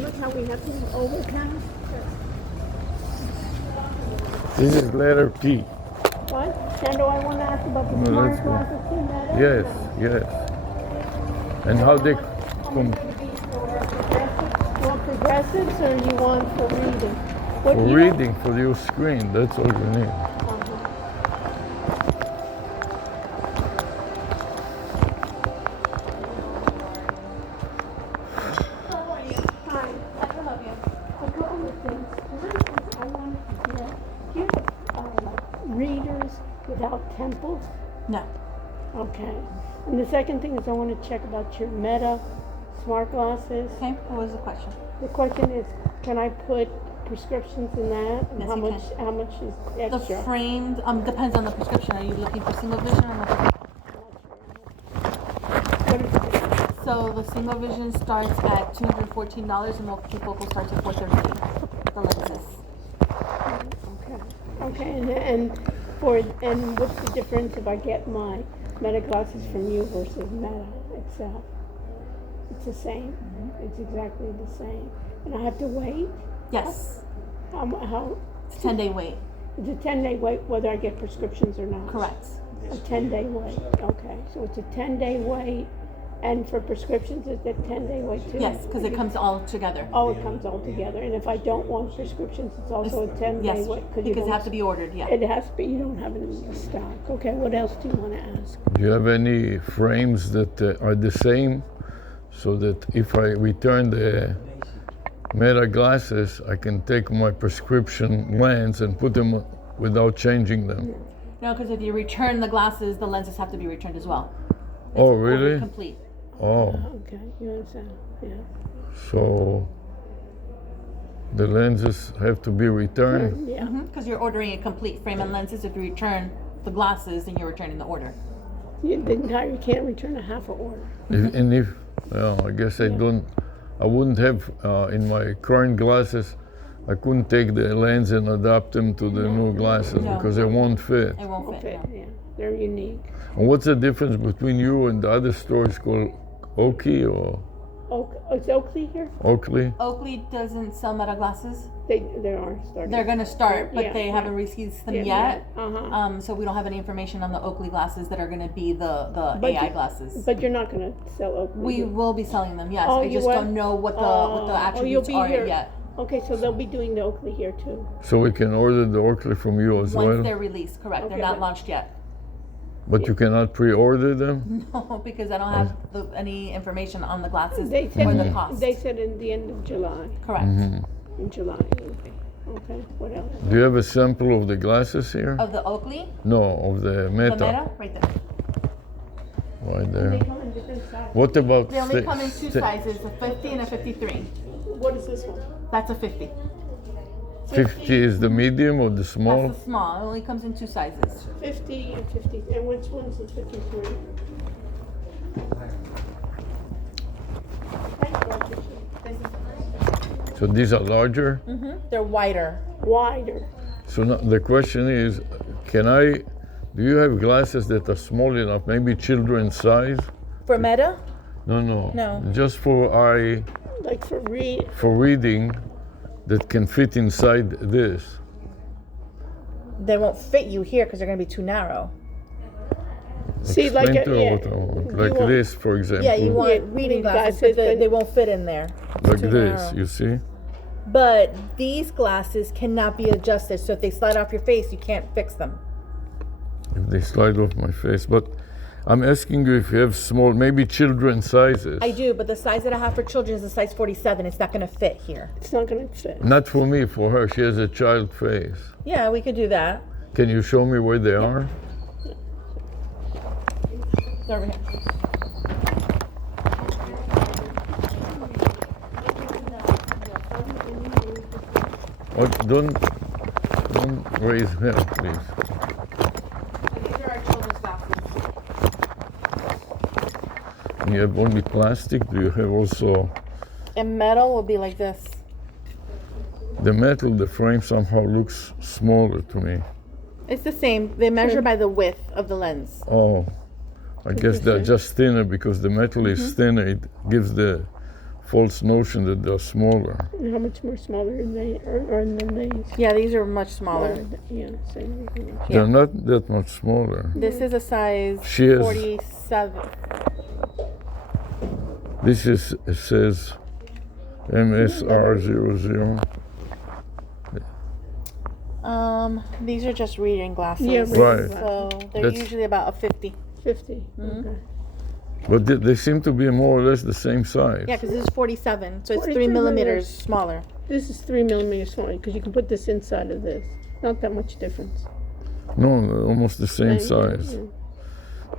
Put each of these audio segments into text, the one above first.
Look how we have the overcast. This is letter T. What? Shando, I want to ask about the No, smart that's good. glasses too, Meta. Yes, yes. And how they Want progressives or you want for reading? What for year? reading for your screen, that's all you need. Hi. A couple of things. One is I wanted to get, do you have like readers without temples? No. Okay. And the second thing is I want to check about your Meta smart glasses. Okay, what was the question? The question is, can I put prescriptions in that? And Yes, how you much? can. How much is The extra? framed depends on the prescription. Are you looking for single vision or multiple? What is it? So the single vision starts at $214 and multifocal starts at $438. The lenses. Okay. Okay. And what's the difference if I get my Meta glasses from you versus Meta itself? It's the same. It's exactly the same. And I have to wait. Yes. How? It's a 10-day wait. It's a 10-day wait whether I get prescriptions or not. Correct. A 10-day wait. Okay. So it's a 10-day wait. And for prescriptions, is it 10-day wait too? Yes, because it comes all together. Oh, it comes all together. And if I don't want prescriptions, it's also a 10-day Yes, wait. because it has to be ordered, yeah. It has to be. You don't have it in stock. Okay. What else do you want to ask? Do you have any frames that are the same, so that if I return the Meta glasses, I can take my prescription lens and put them without changing them? No, because if you return the glasses, the lenses have to be returned as well. Oh, Order really? complete. Oh, Okay. You understand? Yeah. so the lenses have to be returned? Yeah. Because you're ordering a complete frame and lenses. If you return the glasses, then you're returning the order. You can't return a half an order. And if, well, I guess I wouldn't have, in my current glasses, I couldn't take the lens and adapt them to the new glasses No. because they won't fit. It won't Okay. fit. No. Yeah. They're unique. And what's the difference between you and the other stores called Oakley or Is Oakley here? Oakley? Oakley doesn't sell Meta glasses. They are starting. They're going to start, but Yeah, they yeah. haven't released them Yeah, yet. yeah, uh-huh. So we don't have any information on the Oakley glasses that are going to be the But AI you- glasses. But you're not going to sell Oakley. We will be selling them, yes. Oh, I you just will? don't know what the attributes be are here. yet. Okay, so they'll be doing the Oakley here too. So we can order the Oakley from you as Once well? they're released, correct. Okay, They're not but- launched yet. But you cannot pre-order them? No, because I don't have any information on the glasses They or said the cost. they said in the end of July. Correct. In July. Okay. What else? Do you have a sample of the glasses here? Of the Oakley, No, of the the Meta. Meta, right there. Right They there. come in different sizes. What about They only come in two sizes, a 50 and a 53. What is this one? That's a 50. 50 is the medium or the small? That's the small. It only comes in two sizes. 50 and 50. And which one's the 53? So these are larger? They're wider. Wider. So now the question is, do you have glasses that are small enough, maybe children's size? For Meta? No. No. Just for Like for reading that can fit inside this. They won't fit you here because they're going to be too narrow. See, Explain like to her what I want. Like want- this, for example. Yeah, you want Yeah, reading glasses, glasses, but but- they won't fit in there. Like too this, narrow. you see? But these glasses cannot be adjusted, so if they slide off your face, you can't fix them. If they slide off my face. But I'm asking you if you have small, maybe children's sizes. I do, but the size that I have for children is a size 47. It's not going to fit here. it's not going to fit. Not for me, for her. She has a child face. Yeah, we could do that. Can you show me where they are? They're over here. Oh, don't raise her, please. These are our children's glasses. You have only plastic? Do you have also And metal will be like this. the metal? The frame somehow looks smaller to me. It's the same. They measure by the width of the lens. Oh, I guess they're just thinner because the metal is thinner. It gives the false notion that they're smaller. And how much more smaller are than these? Yeah, these are much smaller. Yeah, same. They're not that much smaller. This is a size She is- 47. This is, it says MSR00. These are just reading glasses. Yeah, Right. So they're That's- usually about a 50. 50. Mm-hmm. Okay. But they seem to be more or less the same size. Yeah, because this is 47, so it's 3 43 millimeters smaller. This is 3 millimeters smaller because you can put this inside of this. Not that much difference. No, they're almost the same size. Yeah.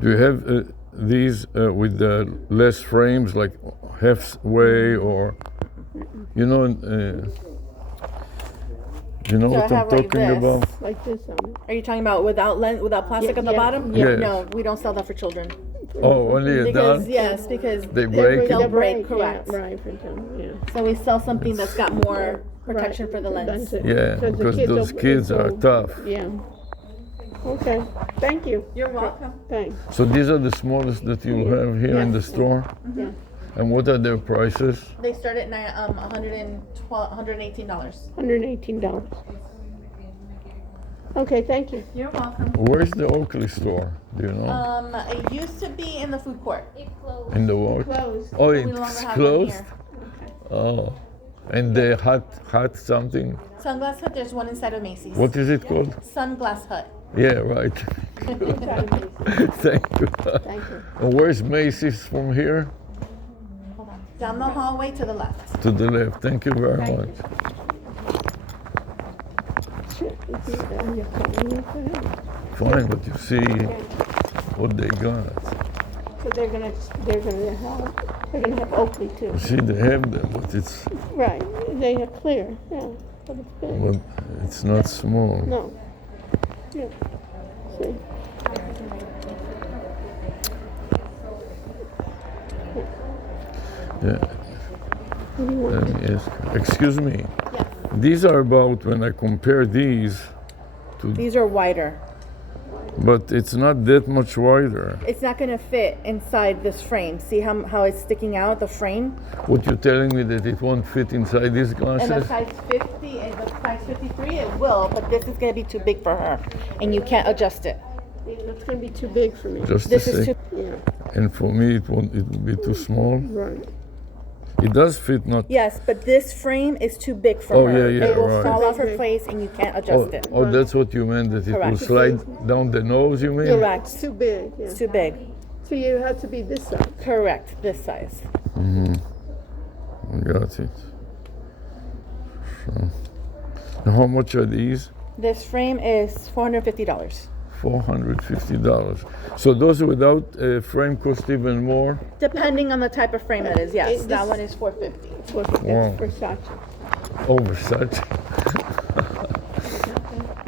Do you have these with the less frames, like halfway, or you know So I what I'm have like talking this. about? Like this on it. Are you talking about without without plastic Yeah, at the yeah. bottom? Yes. No, we don't sell that for children. Oh, only Because adult? yes, because They break they'll it? break, correct. Yeah, right, for them, yeah. So we sell something that's got more protection Right. for the lens. That's it. Yeah, the because kids those will- kids are will- tough. Yeah. Okay, thank you. You're welcome. Thanks. So these are the smallest that you'll have here in the store? Yeah. And what are their prices? They start at $118. $118. Okay, thank you. You're welcome. Where's the Oakley store? Do you know? It used to be in the food court. In the what? Closed. Oh, We no longer it's have one closed? here. Oh. And the hut something? Sunglass Hut, there's one inside of Macy's. What is it called? Sunglass Hut. Yeah, right. Thank you. Thank you. And where's Macy's from here? Hold on. Down the hallway to the left. To the left. Thank you very Thank much. Sure, if you- you're calling me for him. Fine, but you see what they got. So they're gonna have Oakley too. See, they have them, but it's Right, they are clear, yeah, but it's big. well, it's not small. No. Yeah. See. Yeah. What do you want? Let me ask. Excuse me. Yes. These are about when I compare these, These are wider. but it's not that much wider. It's not going to fit inside this frame. See how it's sticking out, the frame? What you're telling me that it won't fit inside these And the glasses? size 50 and the size 53, it will, but this is going to be too big for her. And you can't adjust it. That's gonna be too big for me. Just This to is say. too. Yeah, And for me, it won't. It will be too small. right. It does fit, not. Yes, but this frame is too big for Oh, her. yeah, It will right. fall off her face and you can't Oh, adjust it. oh, that's what you meant. That it will Correct. slide down the nose. You mean? Correct. It's too big, yeah. It's too big. So you have to be this size. Correct. This size. I got it. So, and how much are these? This frame is $450. $450. So those without a frame cost even more. Depending on the type of frame it is, yes. It- That this- one is $450. Wow. That's Versace. Oh, Versace.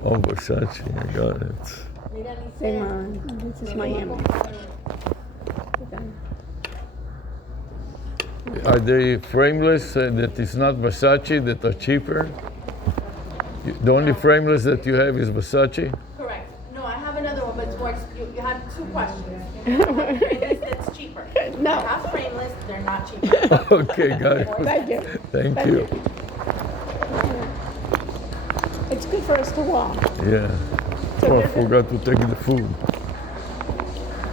Oh, Versace. I got it. Say mine. This is Miami. Are they frameless that is not Versace that are cheaper? The only frameless that you have is Versace? Correct. No, I have another one, but it's more. You have two questions. You have frameless that's cheaper. No. I have frameless, they're not cheaper. Okay, got it. Thank you. Thank Thank you. you. It's good for us to walk. Yeah. So Oh, I there's a- forgot to take the food.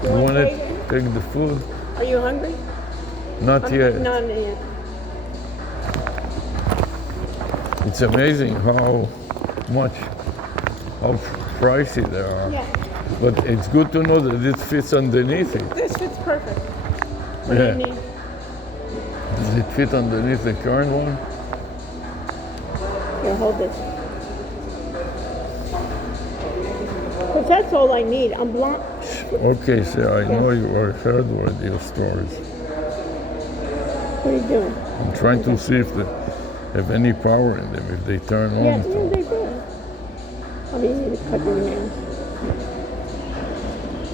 You want want it? later? Take the food? Are you hungry? Not yet. Not yet. It's amazing how pricey they are. Yeah, But it's good to know that it fits underneath it. this fits perfect. What Yeah. do you need? Does it fit underneath the current one? Here, hold this. Because that's all I need. I'm blind. Okay, Sarah, I know you are heard with your stories. What are you doing? I'm trying to see if they have any power in them, if they turn on. Yeah, at yeah, all. they do. I mean, you need to cut your nails.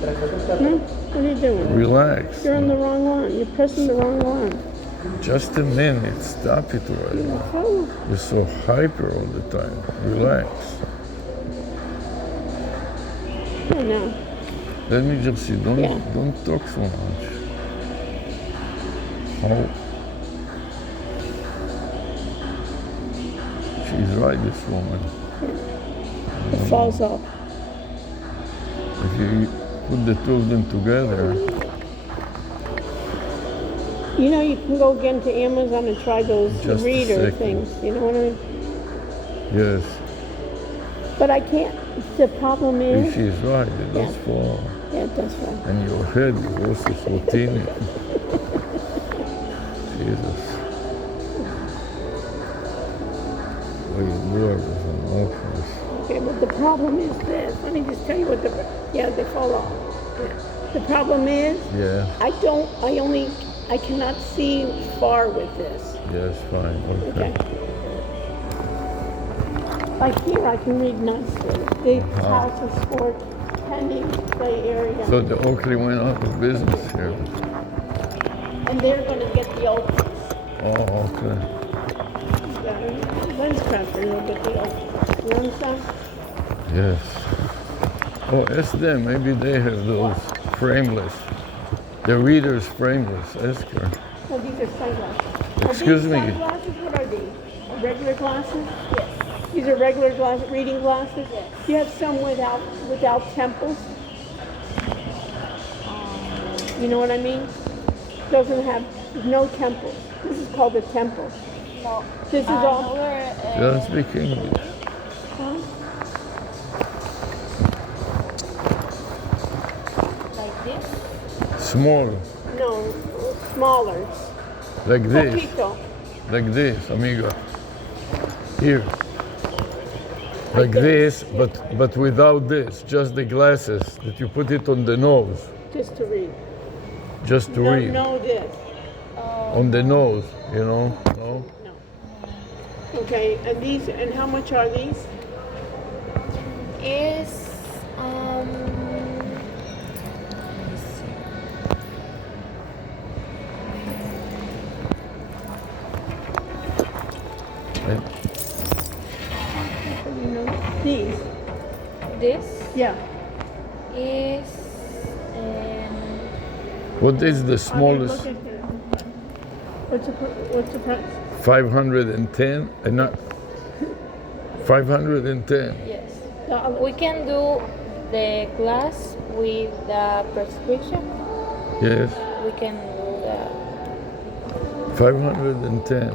What are you doing? Relax. You're on the wrong one. You're pressing the wrong one. Just a minute. Stop it already. Oh, You're so hyper all the time. Relax. I know. Let me just see. Yeah. Don't talk so much. How She's right, this woman. It falls off. If you put the two of them together, You know, you can go again to Amazon and try those Just a reader second. things. You know what I mean? yes, But I can't. The problem if is, she's right, it does Yeah. fall. yeah, that's right. And your head is also so teeny. Jesus. What you do everything awful. Okay, but the problem is this. Let me just tell you what they fall off. Yeah. The problem is, Yeah, I cannot see far with this. yes, fine, Okay. okay. Like here, I can read nicely. The Uh-huh. house of sport, tennis play area, So the Oakley went out of business here. and they're going to get the Oakleys. Oh, okay. Lens crafter will get the Oakleys. You understand? Yes. Oh, ask them. Maybe they have those frameless. The reader's frameless. Ask her. No, these are sunglasses. Excuse are me. these sunglasses? What are these? Regular glasses? Yes. These are regular reading glasses? Yes. Do you have some without temples? You know what I mean? Doesn't have no temples. This is called a temple. No. This is all. She doesn't speak English. Huh? Like this? Small. No, smaller. Like this. Poquito. Like this, amiga. Here. Like this. this, but without this. Just the glasses that you put it on the nose. Just to read. Just to No, read. no, this. On the nose, you know? No? No. Okay, and how much are these? Is And You know, these. this Yeah. is what is the I mean, smallest? look at this. What's the price? 510? Not 510. yes. $1. We can do the glass with the prescription. Yes, We can do that. 510. Yes.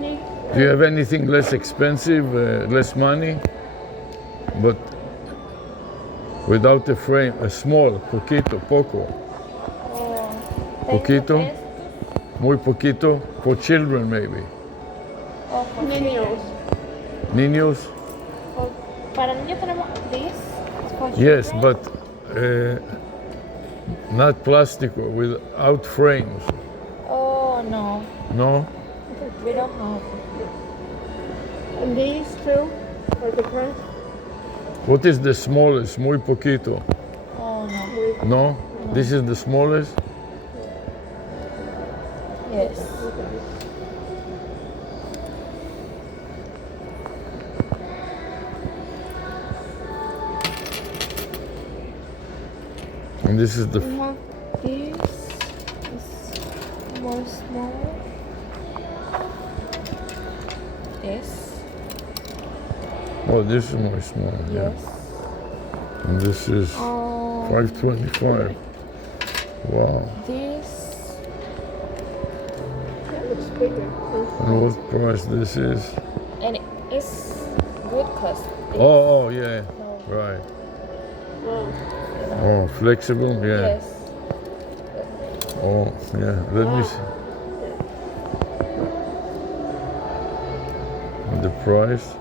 Neat. Do you have anything less expensive, less money, but without a frame, a small, poco, Poquito? muy poquito, for children maybe? Oh, for Niños. Niños? Para niños tenemos this. For Yes, children. but not plastic, without frames. Oh no, No? we don't have. And these two are the price? What is the smallest? Muy poquito. Oh no. No? This is the smallest? Yes. And this is the. We have this. Is more small. This. Oh, this is more small, yeah. Yes. And this is Oh. 525. Wow. This. That looks bigger. And what price this is? And it's good cost. Oh, yeah. No. Right. Oh, Oh, flexible? Yeah. Yes. Oh, yeah. Let me see. And the price?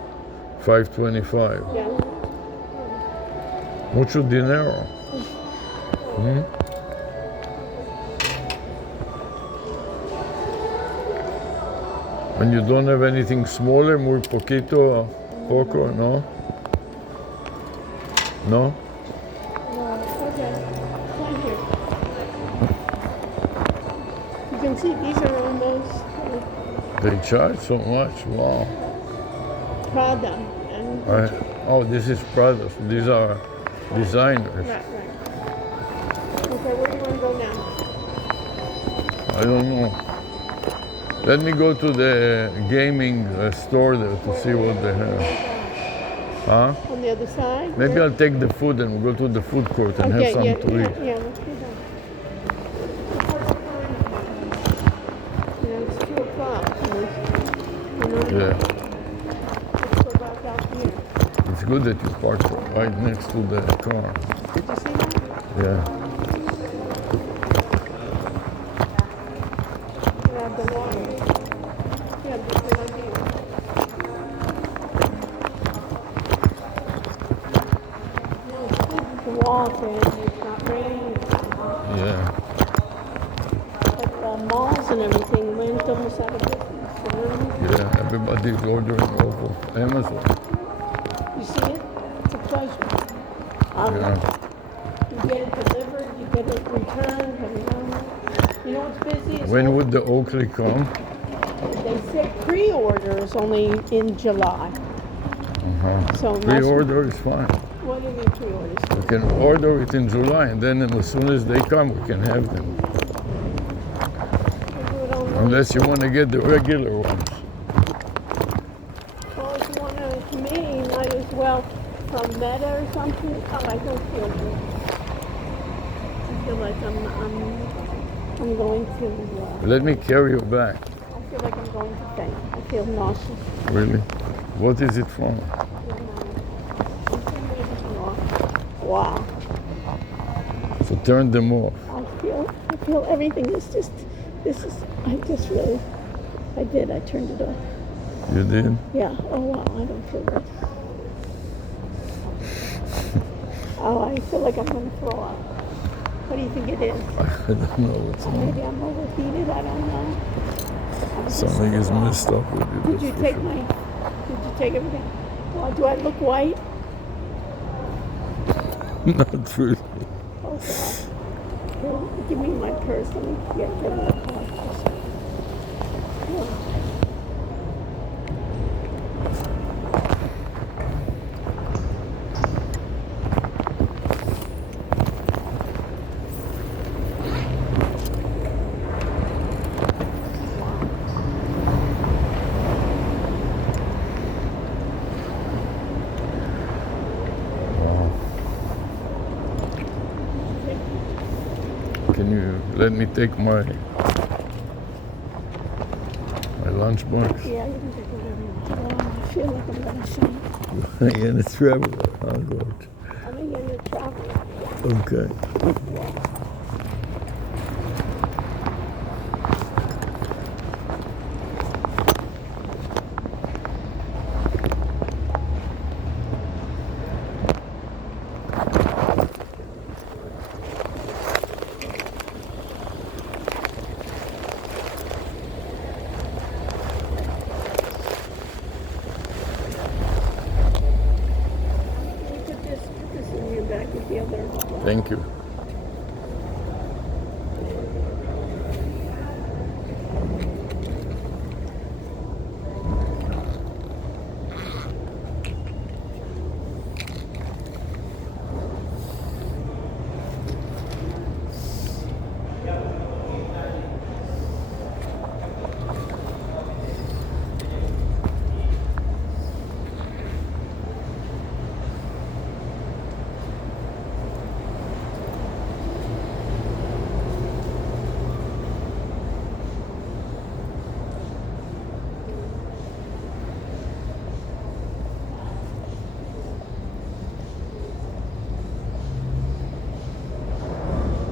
525. yeah. Mucho dinero. Hmm? And you don't have anything smaller, muy poquito, poco, no? No? Okay. Thank you. You can see these are almost They charge so much, wow. Prada. And Oh, this is Prada, so these are designers. right. Okay, where do you want to go now? I don't know. Let me go to the gaming store there to see what they have. Huh? On the other side? Maybe Where? I'll take the food and we'll go to the food court and have something to eat. Yeah, let's do that. You know, it's 2 o'clock. Yeah. Let's go back out here. It's good that you parked right next to the car. Did you see that? Yeah. Grab the water. Yeah, that's a good idea. No, it's good with the walls and it's not raining. Yeah. But malls and everything went almost out of business. You know what I mean? Yeah. Everybody's ordering off of Amazon. You see it? It's a pleasure. Yeah. You get it delivered, you get it returned, and you know what's busy? Is When would the Oakley come? they said pre-order is only in July. So that's- Pre-order is fine. What do you mean pre-orders? We can order it in July, and then as soon as they come, we can have them. We do it online. Unless you want to get the regular ones. Well, if you want to me, might as well from Meta or something. Oh, I don't feel good. I feel like I'm going to. Let me carry you back. I feel like I'm going to faint. I feel nauseous. Really? What is it from? Wow. So turn them off. I feel everything is just. I did. I turned it off. You did? Yeah. Oh wow. I don't feel good. Oh, I feel like I'm going to throw up. What do you think it is? I don't know what's on. Maybe I'm overheated. I don't know. Something is messed up with you. Did you take everything? Oh, do I look white? Not really. Oh God. Here, give me my purse. Let me get in the car. Oh. Can you let me take my lunchbox? Yeah, you can take whatever you want. Oh, I feel like I'm gonna faint. Yeah, it's traveler. I'll go. I'm in your travel. Okay. Put this in your bag with the other. Thank you.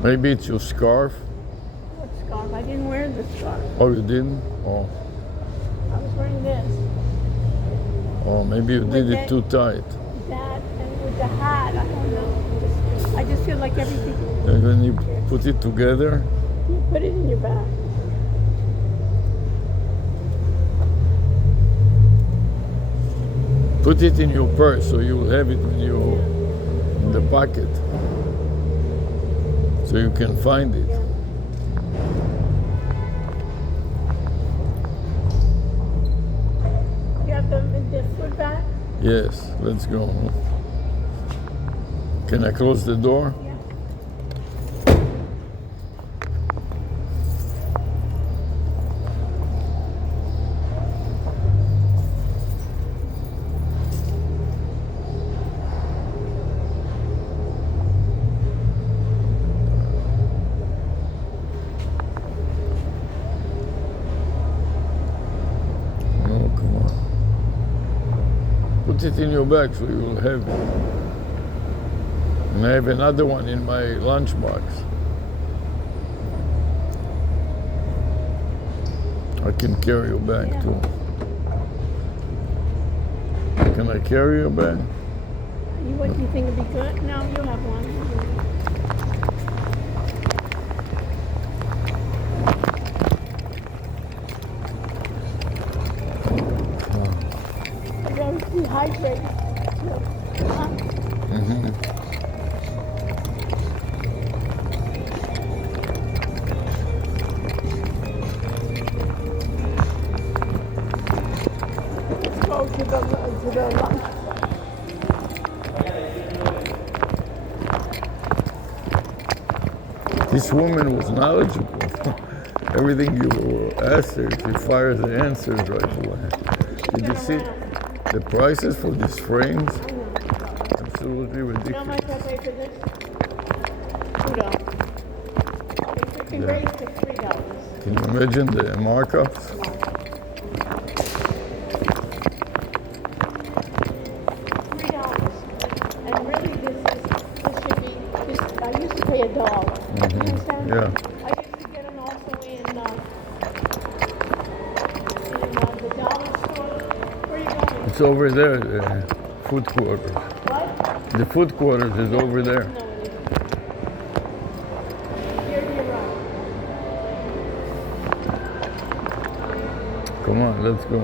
Maybe it's your scarf. What scarf? I didn't wear the scarf. Oh, you didn't? Oh, I was wearing this. oh, maybe you did it too tight. That and with the hat, I don't know. I just feel like everything. And then you put it together. You put it in your bag. Put it in your purse so you'll have it when you in the pocket, so you can find it. You have the food bag? Yes, let's go. Can I close the door? Yeah. Put it in your bag so you will have it. And I have another one in my lunchbox. I can carry your bag Yeah. too. Can I carry your bag? What do you think would be good? No, you have one. You're always dehydrated. Huh? Let's go to the lunch. This woman was knowledgeable. Everything you asked her, she fires the answers right away. Did you see the prices for these frames? Absolutely How ridiculous. much I pay for this? $2. It's been raised to $3. Can you imagine the markups? $3. And really, this should be. I used to pay $1. You understand? Yeah. I used to get them also in the dollar store. Where are you going? It's over there, the food quarters. What? The food quarters is over there. No, it isn't. You're right. Come on, let's go.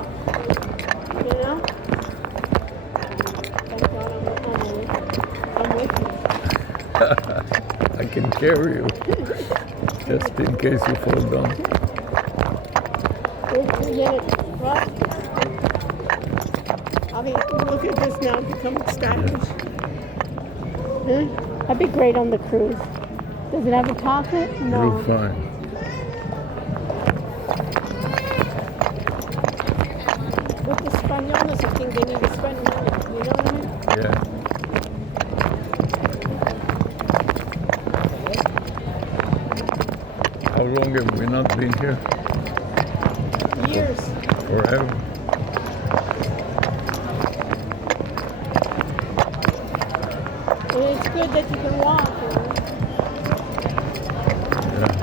You know? Thank God I'm with you. I can carry you, just in case you fall down. I mean, look at this now, becoming stylish. Huh? That'd be great on the cruise. Does it have a pocket? No. You're fine. With the Spanolas, I think they need to spend money. You know what I mean? Yeah. How long have we not been here? Years. Forever. And it's good that you can walk. You know? Yeah.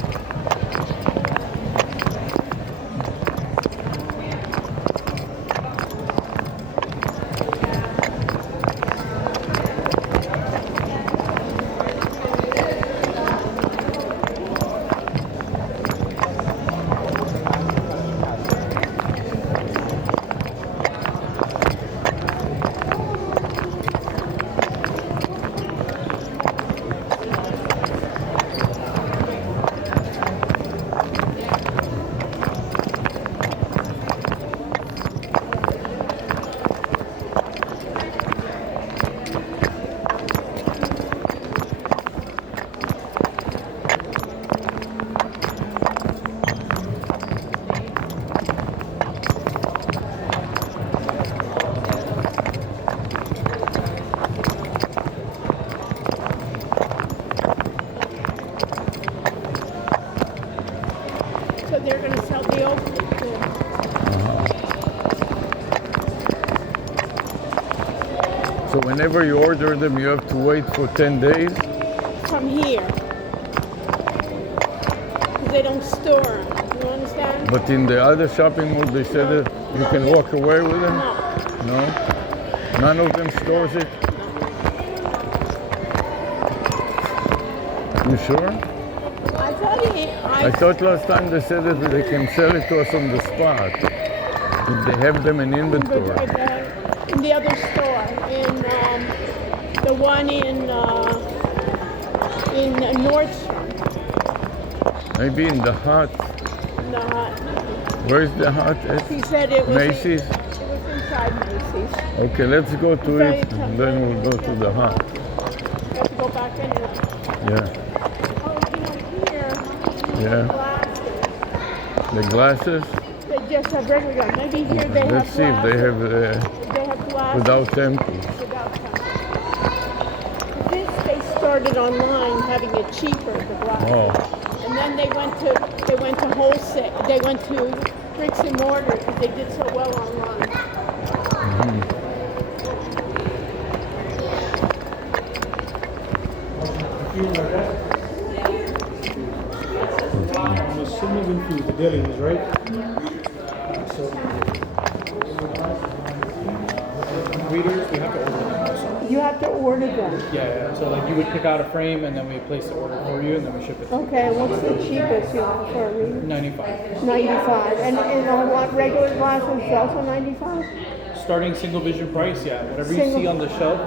So they're going to sell the opening too. So whenever you order them, you have to wait for 10 days? From here. Because they don't store them. You understand? But in the other shopping mall, they said that you can walk away with them? No. No? None of them stores it? You sure? I thought I thought last time they said that they can sell it to us on the spot. If they have them in inventory. in the other store, in the one in Nordstrom. Maybe in the Hut. No, Where's the Hut? he said it was Macy's? It was inside Macy's. Okay, let's go to it and then we'll go to the Hut. You have to go back anyway. Yeah. Oh, here. Yeah. Glasses. The glasses? They just have regular. Maybe here they Let's have see if they have They have glasses without temples. without temples. This they store started online having it cheaper, the glasses. Oh, And then they went to wholesale. They went to bricks and mortar because they did so well online. I'm assuming into the Idioms, right? So, readers, we have to order them also. You have to order them. Yeah. So like you would pick out a frame and then we place the order for you and then we ship it. Okay, what's the cheapest you have for a reader? 95. 95. And on what regular glasses is also 95? Starting single vision price, yeah. Whatever you see on the shelf,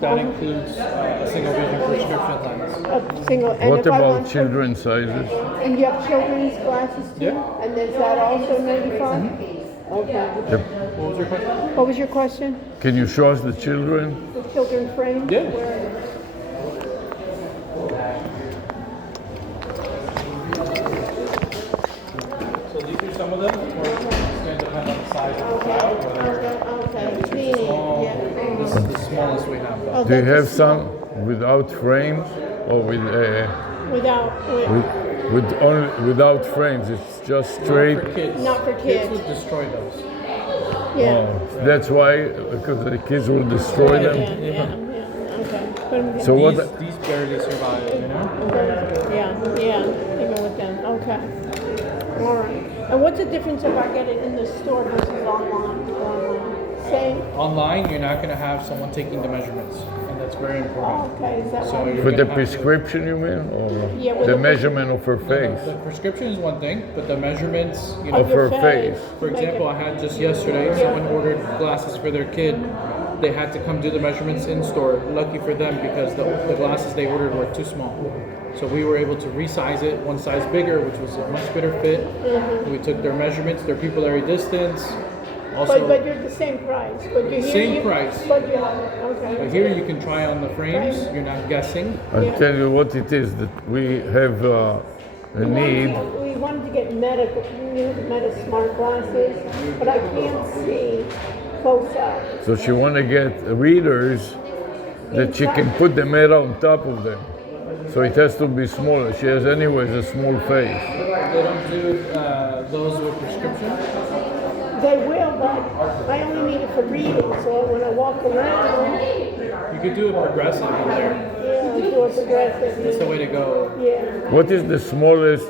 that includes a single vision prescription lens. A single. And what if I about want children's sizes? And you have children's glasses too? Yeah. And is that also 95? Okay. What was your question? What was your question? Can you show us the children? The children's frame? Yeah. So these are some of them. Or it's going to depend on the size of the file. Okay. Yeah. This is the smallest we have. Though. Oh, Do you that's have some without frames or without frames? It's just straight. For kids. Not for Kids kids. would destroy those. Yeah. Oh, that's why, because the kids will destroy them. Yeah. Okay. Put 'em So down. what? These barely survive, you know? Yeah. Even with them. Okay. All right. And what's the difference if I get it in the store versus online? Same. Online, you're not going to have someone taking the measurements, and that's very important. Okay. Is that So right? you're With the gonna have to- prescription, you mean, or Yeah, with the the measurement of her face? The prescription is one thing, but the measurements, you know, Of her face. for example, I had just yesterday, someone ordered glasses for their kid. They had to come do the measurements in store. Lucky for them because the glasses they ordered were too small. So we were able to resize it one size bigger, which was a much better fit. We took their measurements, their pupillary distance. Also, But you're the same price. But you're Same price. But you okay. but here you can try on the frames. You're not guessing. I'll tell you what it is that we have a need. We wanted to get Meta smart glasses, but I can't see close up. So she want to get readers that she can put the Meta on top of them. So it has to be smaller. She has anyways a small face. They don't do those with prescription. They will, but I only need it for reading. So when I walk around, You could do it progressive in there. do a progressive. That's the way to go. Yeah. What is the smallest,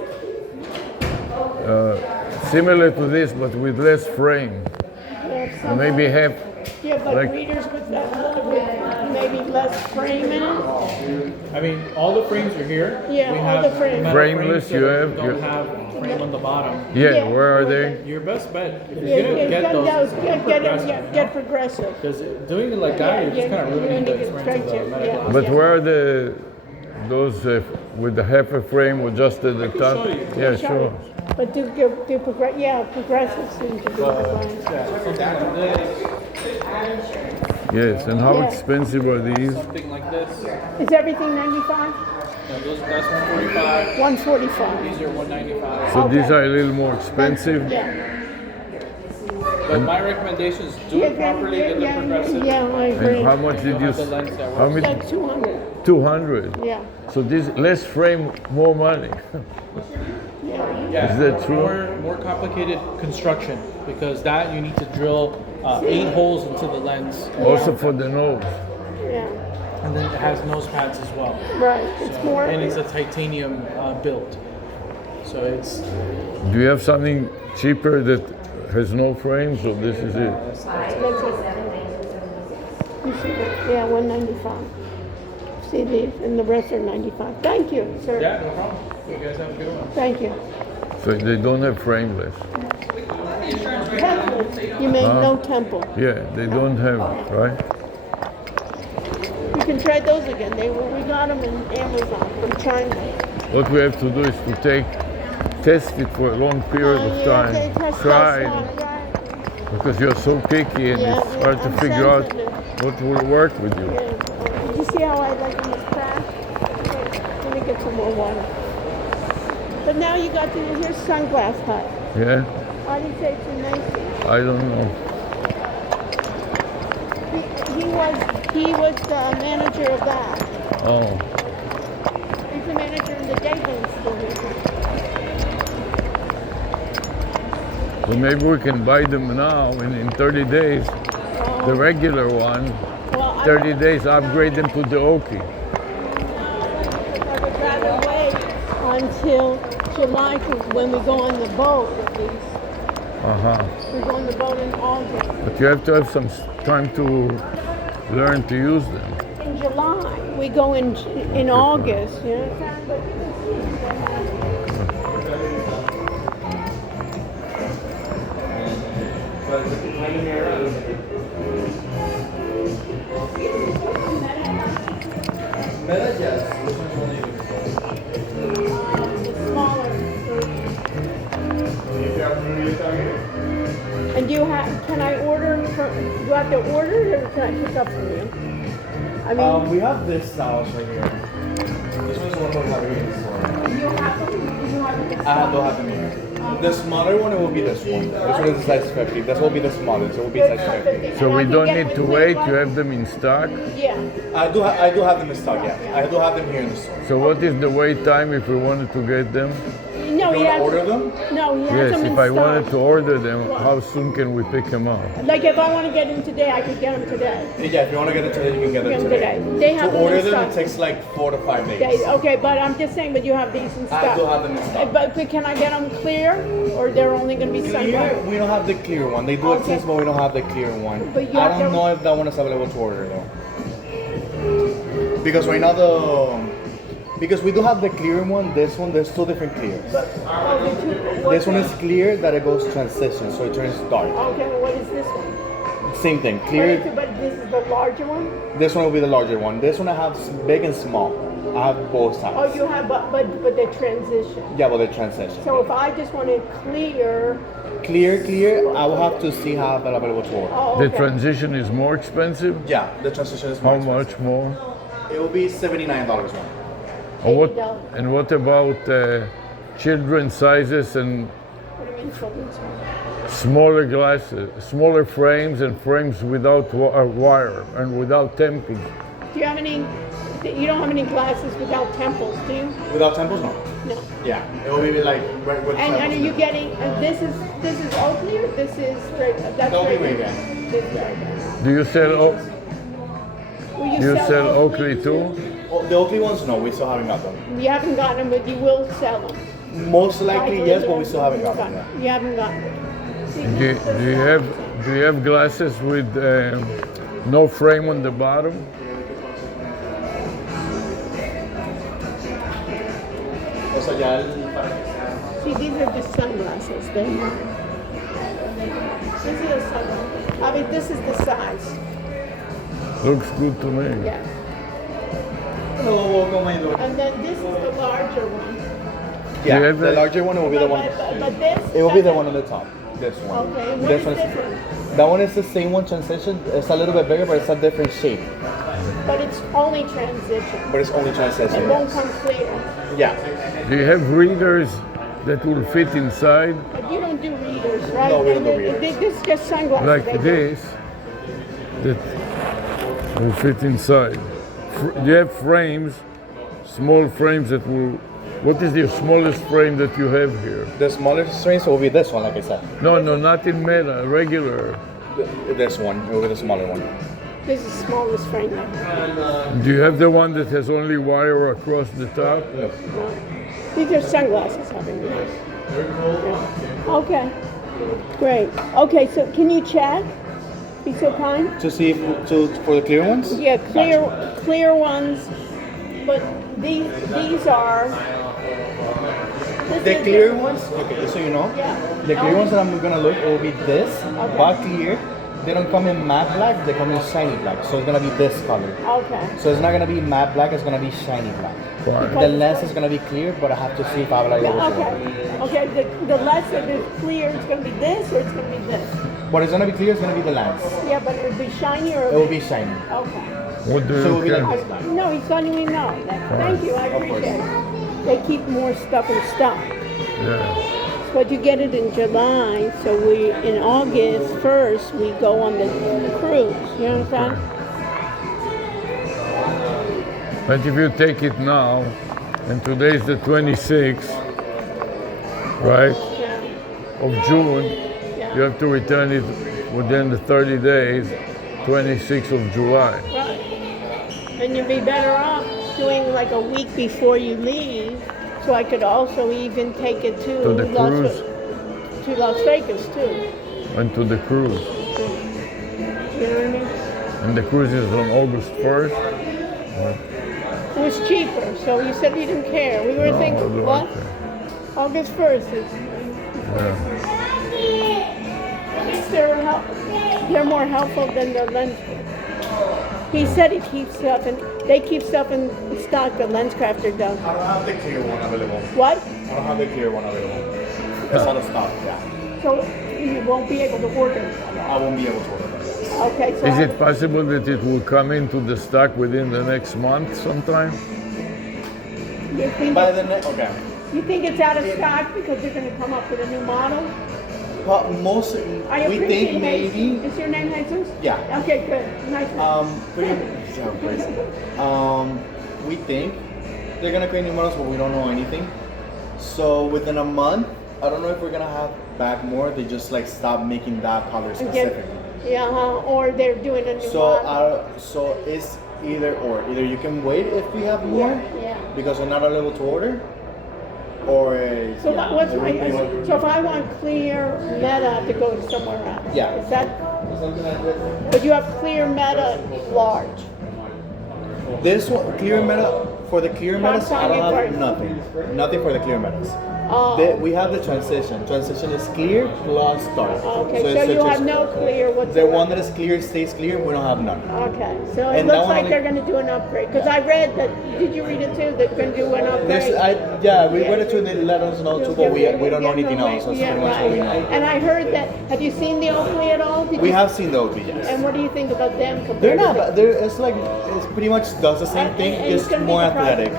similar to this but with less frame? Yeah, Maybe have, yeah, but like- readers with maybe less frame in it. I mean, all the frames are here. Yeah, we all have the frames. metal Frameless, frames you that have- don't you- have frame on the bottom. yeah, where are they? Your best bet if Yeah, you're gonna get those, get progressive. because doing it like that, you're just kind of ruining the Yeah, experience of the yeah. medical. But where are those with the half a frame or just at the top? show you. Yeah, sure. But progressive seems to be the brand. Yeah, something like this, Yes, and how Yeah. expensive are these? something like this. Is everything 95? That's 145. 145. These are 195. So these Okay. are a little more expensive. Yeah. But my recommendation is do it properly, get the progressive. Yeah, I agree. And how much did you? Have the lens that How works. many? Like 200. 200. Yeah. So this less frame, more money. Yeah, Is that true? More complicated construction because that you need to drill 8 holes into the lens, Also for the nose. Yeah. and then it has nose pads as well. Right. It's more. And it's a titanium build, so it's Do you have something cheaper that has no frame? So this is it. That's it. You see that? Yeah, 195. See these, and the rest are 95. Thank you, sir. yeah, no problem. You guys have a good one. Thank you. So they don't have frameless. Temple. You mean no temple? Yeah, they don't have, right? We can try those again. We got them in Amazon from China. What we have to do is to test it for a long period of time. Try it, because you're so picky and Yeah, it's hard to I'm figure out sensitive. what will work with you. Did you see how I like them as crack? Let me get some more water. But now you got here's Sunglass Hut. Yeah, Why do you say it's in Macy's? I don't know. He was the manager of that. Oh, who's the manager in the Dayton store? So maybe we can buy them now in 30 days. The regular one, Well, 30 days, upgrade them to the Oki. I would rather wait until July when we go on the boat at least. Uh-huh. We go on the boat in August. But you have to have some time to learn to use them. In July, we go in August, you know what I'm saying? And can I order, do I have to order it or can I pick up from you? I mean, We have this style right here. This one's one we're having in the store. you have them in I don't have them here. The smaller one, it will be this one. This one is a size 50. This will be the smallest. It will be size 50. So we don't need to wait, you have them in stock. Yeah. I do have them in stock, yeah. I do have them here in the store. So what is the wait time if we wanted to get them? No, You he want has. to order them? No, he has Yes, them in if I stock. wanted to order them, how soon can we pick them up? Like if I want to get them today, I could get them today. Yeah, if you want to get it today, you can get Get it 'em today. today. They have To them order in them, stock. it takes like 4 to 5 days. Okay, but I'm just saying, but you have these in stock. I do have them in stock. But can I get them clear, or they're only going to be Clear, sunglasses? we don't have the clear one. They do Okay. exist, but we don't have the clear one. But you I have don't to- know if that one is available to order though. Because right now because we do have the clear one, this one, there's 2 different clears. The two, This one is clear that it goes transition, so it turns dark. Okay, well, what is this one? Same thing, But clear. this is the larger one. This one will be the larger one. This one I have big and small. I have both Oh, types. you have, but they transition. Yeah, but the transition. So if I just wanted clear, Clear, I will have to see how I'm available to order. oh, The okay. transition is more expensive? Yeah, the transition is How more much more? expensive. It will be $79 one. $80. And what about children's sizes and What do you mean children's? smaller glasses, smaller frames and frames without wire and without temples? Do you have any? You don't have any glasses without temples, do you? Without temples, no. No. Yeah, it will be like right with And are temples. you getting? This is Oakley or this is that's That'll be Ray-Ban? Ray-Ban. This is Ray-Ban. Do you sell Will you sell Oakley too? Oh, the Oakley ones, no, we still haven't got them. You haven't gotten them, but you will sell them. Most likely, yes, but we still haven't got them. You haven't gotten them. Do you have glasses with no frame on the bottom? O sea, ya See, these are just sunglasses. They're not. This is a sunglasses. I mean, this is the size. Looks good to me. Yeah. Hello, welcome, my daughter. And then this is the larger one. Yeah, you have the that? larger one will be the one. But this. It will be the one on the top. This one. Okay. What This is one this one? That one is the same one transition. It's a little bit bigger, but it's a different shape. But it's only transition. But it's only transition. It won't Yes. come clear. Yeah. Do you have readers that will fit inside But you don't do readers, right? No, we don't do And readers. This is just sunglasses. they like do. this that will fit inside? Do you have frames, small frames that will? What is the smallest frame that you have here? The smallest range will be this one, like I said. No, not in Meta, regular. This one. It will be the smaller one. This is the smallest frame. Do you have the one that has only wire across the top? No. These are sunglasses, having yeah. Okay. Great. Okay, so can you check? Be so kind. To see if, for the clear ones? Yeah, clear ones. But these are. The clear ones, okay, just so you know, Yeah. the clear ones that I'm gonna look, it will be this, but clear. They don't come in matte black, they come in shiny black. So it's gonna be this color. Okay. So it's not gonna be matte black, it's gonna be shiny black. Fine. The lens is gonna be clear, but I have to see if I will like Yeah, okay. Okay. The less that is clear, it's going to be this or it's going to be this. What is gonna be clear is gonna be the lens. Yeah, but it would be shiny or. It will be shiny. Okay. What do So you we care? like- No, he's letting me know. Thank you. I Of course. appreciate it. They keep more stuff in stock. Yeah. But you get it in July, so in August 1st, we go on the cruise. You know what I'm saying? But if you take it now and today's the 26th, right, Yeah. of June. Yeah. You have to return it within the 30 days, 26th of July. Right. And you'd be better off doing like a week before you leave, so I could also even take it to To the cruise? To Las Vegas too. And to the cruise. You know what I mean? And the cruise is on August 1st. It was cheaper, so you said you didn't care. We were No, I thinking, don't what? care. August 1st is. Yeah. They're more helpful than the lens. He said he keeps stuff and they keep stuff in stock, but LensCrafter does. I don't have the clear one available. What? I don't have the clear one available. It's out of stock, yeah. So you won't be able to order. I won't be able to order that. Okay, so Is it possible that it will come into the stock within the next month sometime? you think By the next, okay. you think it's out of stock because they're going to come up with a new model? But most, I we appreciate think it. maybe, Is your name Jesus? yeah. Okay, good. Nice. Pretty, so crazy. We think they're gonna create new models, but we don't know anything. So within a month, I don't know if we're gonna have back more. They just like stop making that color specific. Yeah, or they're doing a new So model. so it's either or. Either you can wait if we have more Yeah. because we're not able to order, or So yeah, what's or my, we can- so if I want clear meta, I have to go to somewhere else? Yeah. Is that, but you have clear meta large? This one, clear metal, for the clear metals, I don't have Sorry. nothing for the clear metals. Oh. We have the transition. Transition is clear plus dark. Okay, so it's you just- have no clear The whatsoever? one that is clear stays clear, we don't have none. Okay, so it And that looks one like only- they're gonna do an upgrade, because I read that, did you read it too, they're gonna do an upgrade? We read it to they let us know too, but we don't know anything else. That's Yeah, pretty much what we right. know. And I heard that, have you seen the Oakley at all? Did We you- have seen the OP, yes. And what do you think about them compared They're to not the- bad. It's pretty much does the same thing, And it's just gonna be more the price. athletic.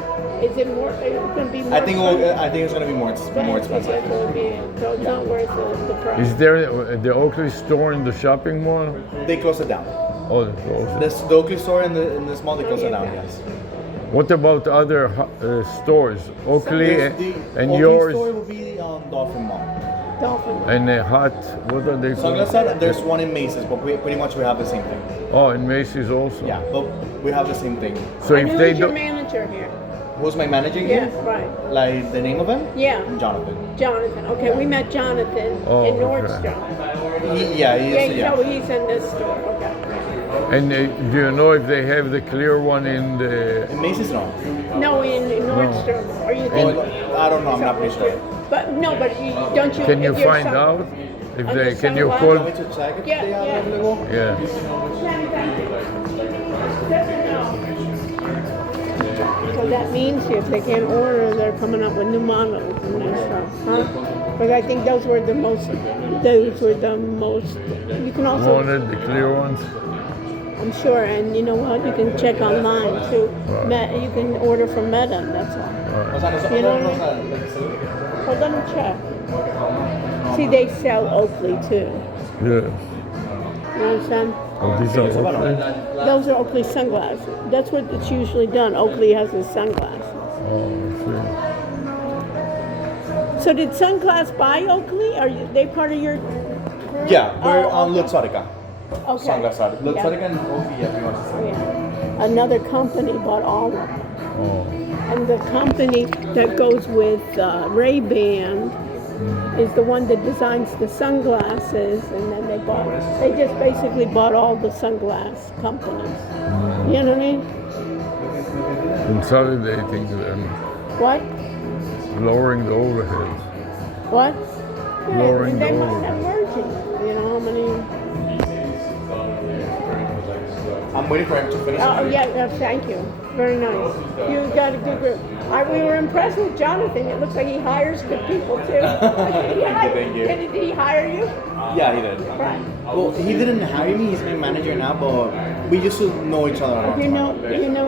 Is it more, it's gonna be more? I think it's gonna be more expensive. So it's not worth the price. Is there the Oakley store in the shopping mall? They close it down. Oh, they closed it. The Oakley store in the small, they close it down. Yes. What about other stores? Oakley and Oakley yours store will be on Dolphin Mall. Dolphin. and Hot, what are they Sunglass called? Hut, there's one in Macy's, but pretty much we have the same thing. Oh, in Macy's also. Yeah, but we have the same thing. So And if who they is your do, manager here? Who's my manager Yeah, here? right. Like the name of him? Yeah, Jonathan. Jonathan. Okay, we met Jonathan Oh, in okay. Nordstrom. Yeah, he is. Yeah, Yeah. so he's in this store. Okay. and do you know if they have the clear one in the? In Macy's, no. No, in Nordstrom. Are you Oh, thinking? I don't know. I'm not pretty sure. But no, but don't you? Can you if you're find some- out if On they? the Can you sunglasses? call? Want me to check if Yeah, they have yeah. it available? Yeah. So that means if they can't order, they're coming up with new models and new stuff, huh? Because I think those were the most. You can also, Wanted the clear ones. I'm sure, and you know what? You can check online too. Right. You can order from Meta. That's all. O sea, You know nosotros, what I mean? Hold on and check. See, they sell Oakley too. Yeah. You understand? Oh, these are Oakley. Those are Oakley sunglasses. That's what it's usually done. Oakley has his sunglasses. Oh, I So did Sunglass buy Oakley? Are they part of your? Yeah, we're Oh, on okay. Luxottica. Okay. Sunglass Hut. Yeah. Luxottica and OP, yeah, pretty much the same. Yeah. Another company bought all of them. see. Oh. And the company that goes with Ray-Ban is the one that designs the sunglasses, and then they just basically bought all the sunglass companies. You know what I mean? Consolidating them, What? lowering the overheads. What? Lowering they the must overhead. have merging. You know how many? I'm waiting for him to finish. Oh yeah, thank you. Very nice. You got a good group. We were impressed with Jonathan. It looks like he hires good people too. Thank you. Did he hire you? Yeah, he did. Right. Well, he didn't hire me. He's my manager now, but we used to know each other. You know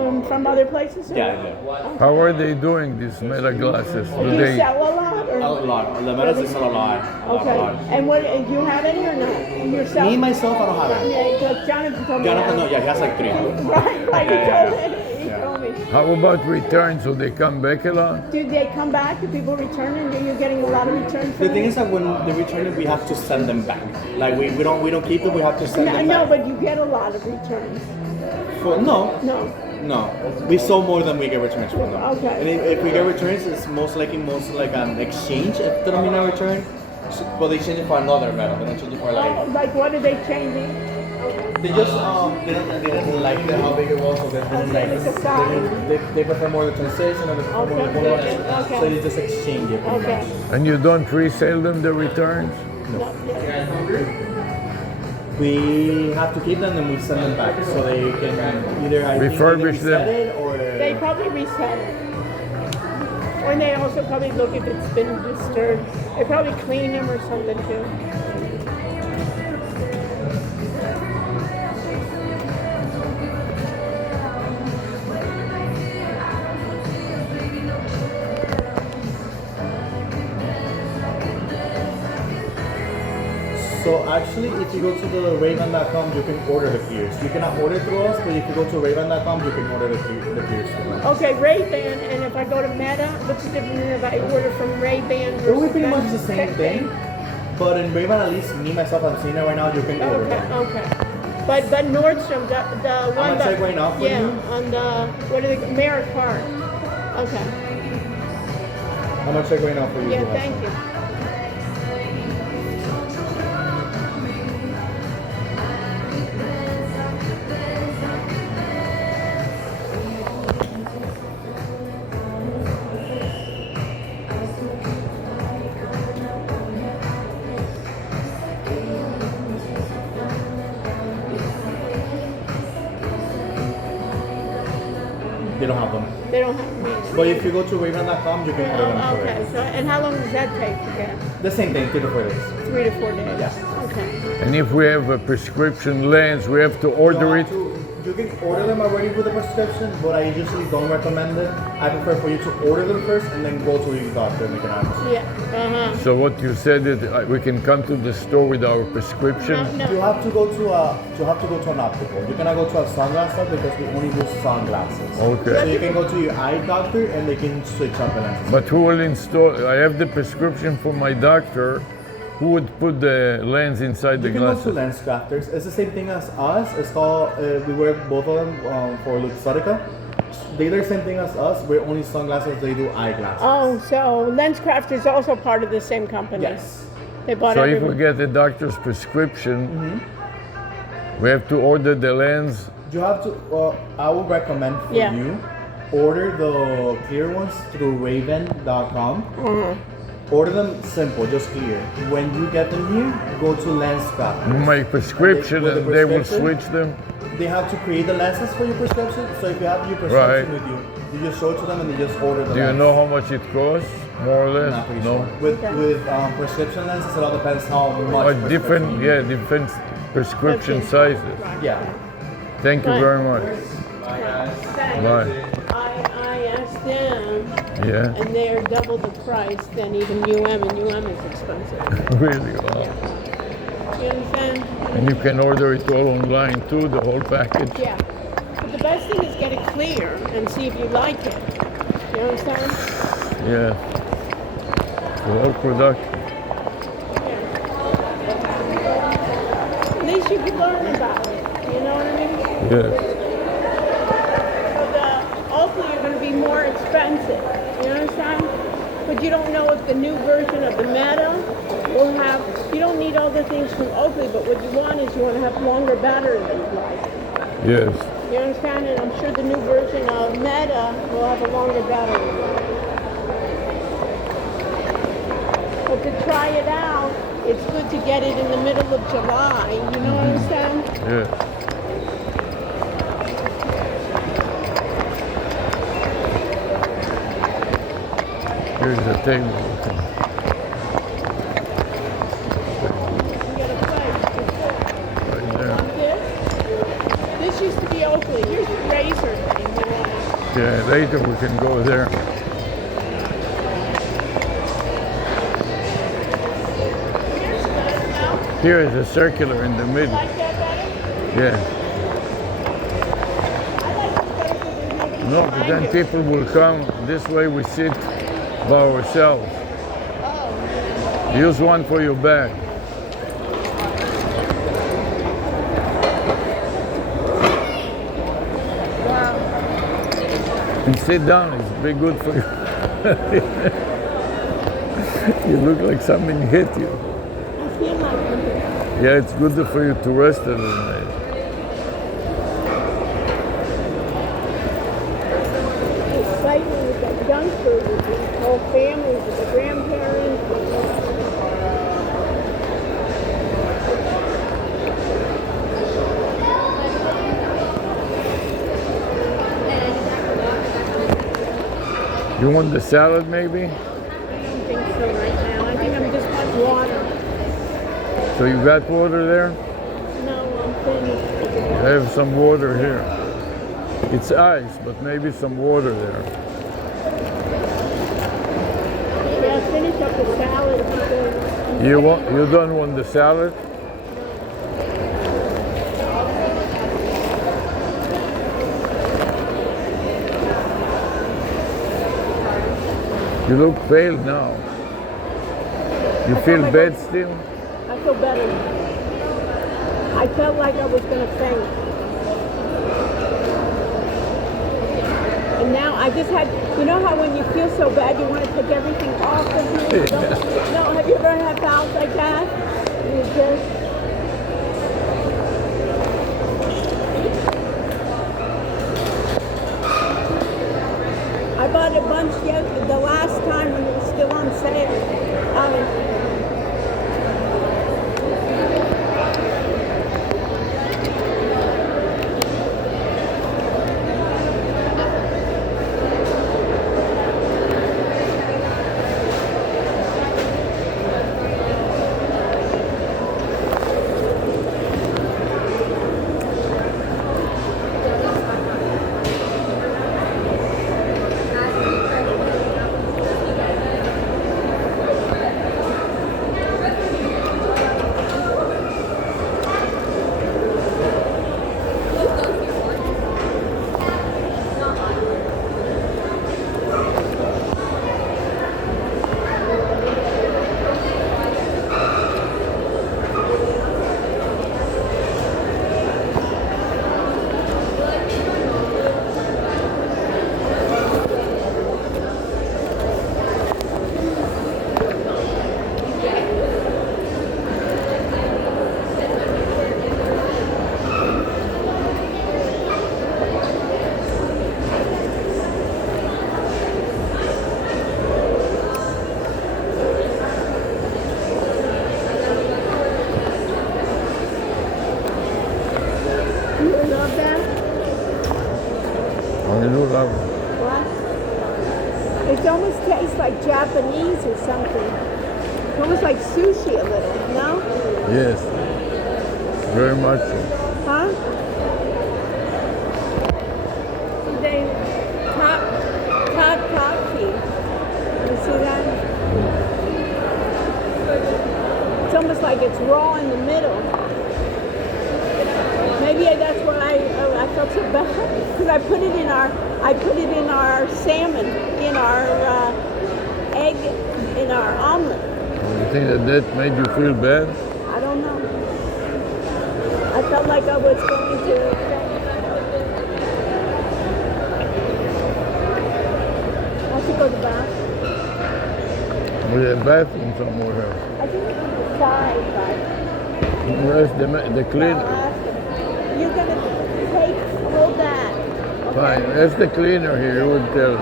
him from other places? Or? Yeah, I did. How are they doing these Meta glasses? Do Do you they? sell a lot? Or? A lot. The medals is a lot. Okay. And what? Do you have any or not? Yourself? Me, myself, I don't have it. Yeah, because Jonathan told me. Jonathan, no, yeah, he has like 3. Right, Yeah, he yeah, told me. you told me. How about returns? So they come back a lot? Do they come back? Do people return and are you getting a lot of returns from The thing them? is that when they return it, we have to send them back. Like we don't keep them. We have to send them No, back. but you get a lot of returns. No. We sell more than we get returns from them. Okay. And if we get returns, it's most like an exchange. If they don't mean a return, but they change it for another metal. They don't change it for Oh, like what are they changing? They just they didn't like how big it was, so they didn't like It's a size. they prefer more the translation or they prefer more the Okay. color. Okay. So they just exchange it. Okay. And you don't resell them, the returns? No, yeah. We have to keep them and we send them back so they can either Refurbish them. reset it or They probably reset it. And they also probably look if it's been disturbed. They probably clean them or something too. So actually, if you go to the Raven.com, you can order the gears. You cannot order through us, but if you go to Raven.com, you can order the gears from us. Okay, Ray-Ban, and if I go to Meta, what's the difference if I order from Ray-Ban It will versus be pretty much the Meta? same thing, but in Raven, at least me myself, I'm seeing it right now. You can order Okay, them. okay. But Nordstrom, the one gonna check right now for yeah, you. on the, what are they, Merritt Park. Okay, I'm gonna check right now for you. yeah, Johanna. thank you. They don't have them. They don't have me. But if you go to Raven.com, you can order them for Okay, it. so, and how long does that take to get? The same thing, 3 to 4 days. 3 to 4 days? Yeah. Okay. And if we have a prescription lens, we have to order it? You can order them already with a prescription, but I usually don't recommend it. I prefer for you to order them first and then go to your doctor and make an appointment. Yeah, uh-huh. So what you said is we can come to the store with our prescription? No, You no. have to go to an optical. You cannot go to a sunglass shop because we only do sunglasses. So Okay. you can go to your eye doctor and they can switch up the lenses. But who will install? I have the prescription from my doctor. Who would put the lens inside the You can go to glasses? lens crafters. It's the same thing as us. It's called, we work both of them for Luxottica. They're the same thing as us. We're only sunglasses, they do eyeglasses. Oh, so LensCraft is also part of the same company? Yes. They bought So if we everyone. get the doctor's prescription, we have to order the lens. You have to, I would recommend for Yeah. you, order the clear ones through Raven.com. Order them simple, just clear. When you get them here, go to lens crafters. My prescription, With the and they will prescription? switch them. They have to create the lenses for your prescription. So if you have your prescription Right. with you, you just show it to them and they just order the Do you lens. know how much it costs, more or less? Not pretty No. sure. With prescription lenses, it all depends how much. But different, prescription you yeah, different prescription sizes. Right. Yeah. Thank you Right. very much. Thanks. Bye. I asked them, Yeah, and they're double the price than even UM, and UM is expensive. really. Wow. You understand? And you can order it all online too, the whole package. Yeah. But the best thing is get it clear and see if you like it. You understand? Yeah. The whole production. Yeah. At least you could learn about it. You know what I mean? Yes. But hopefully you're going to be more expensive. You understand? But you don't know if the new version of the Meta will have, you don't need all the things from Oakley, but what you want is you want to have longer battery life. Yes. You understand? And I'm sure the new version of Meta will have a longer battery life. But to try it out, it's good to get it in the middle of July. You know what I'm saying? Yes. Here's the table. You get a place to sit. Right there. This used to be Oakley. Here's the razor thing. You want. Yeah, later we can go there. Here's good now. Here is a circular in the middle. Like that better? Yeah. I like this better because there's nobody No, but then people will come. This way we sit by ourselves. Oh. Use one for your bag. Wow. And sit down, it's very good for you. You look like something hit you. I feel like it. Yeah, it's good for you to rest a little bit. Excitement with the youngsters, with the whole families, with the grandparents. You want the salad maybe? I don't think so right now. I think I'm just want water. So you got water there? No, I'm finished. I have some water here. It's ice, but maybe some water there. Yeah, finish up the salad because You don't want the salad? You look pale now. You feel bad still? I feel better. I felt like I was gonna faint. And now I just had, you know how when you feel so bad you want to take everything off of you? No, have you ever had bouts like that? You just, I bought a bunch the last time when it was still on sale. It almost tastes like Japanese or something. It's almost like sushi a little, no? Yes, very much so. Huh? They top coffee. You see that? It's almost like it's raw in the middle. Maybe that's why I felt so bad because I put it in our salmon, in our egg, in our omelet. You think that made you feel bad? I don't know. I felt like I was going to. I have to go to the bathroom. There's a bathroom somewhere here. I think it's on the side, but. Where's the cleaner? You're gonna hold that. Okay. Fine, that's the cleaner here, you would tell.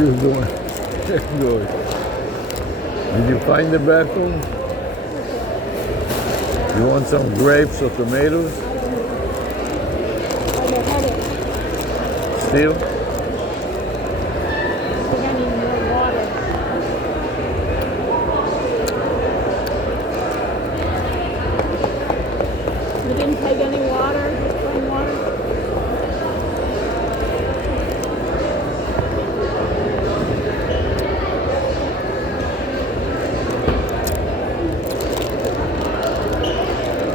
you doing? Good. Did you find the bathroom? You want some grapes or tomatoes? I don't have it. Still? I think I need more water. You didn't take any water, just plain water?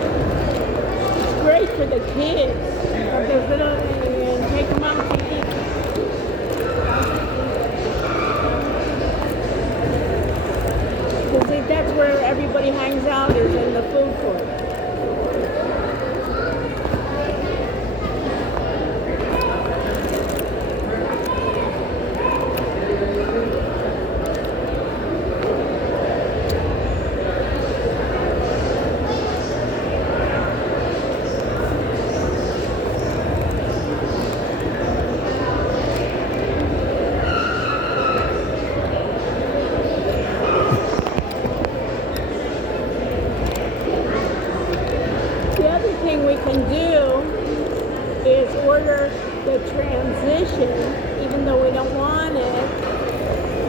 It's great for the kids. But there's little, and take them out to eat. Because that's where everybody hangs out, is in the food court. The other thing we can do is order the transition, even though we don't want it,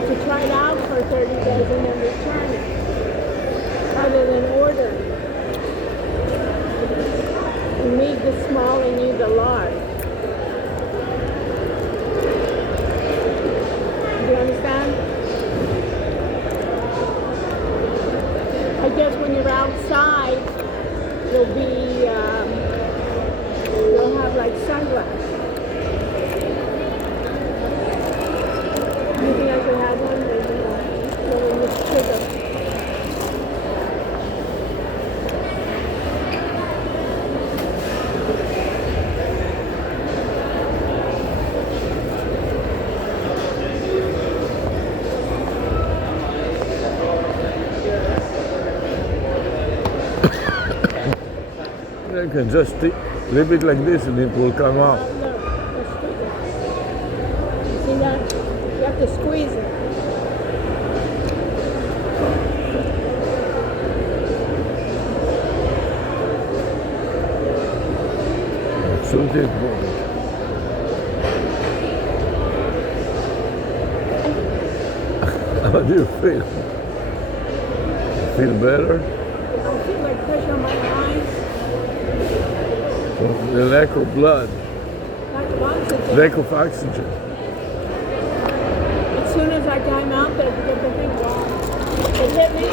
to try it out for 30 days and then return it, rather than order. And leave the small and use the large. Do you understand? I guess when you're outside, you'll have like sunglasses. You think I could have one? Maybe not. So we use sugar. You can just leave it like this and it will come out. Look, let's squeeze it. See that? You have to squeeze it. Shoot it, boy. How do you feel? Feel better? I feel like pressure on my eyes, The lack of blood, like oxygen. lack of oxygen. As soon as I came out there to get the thing gone, it hit me.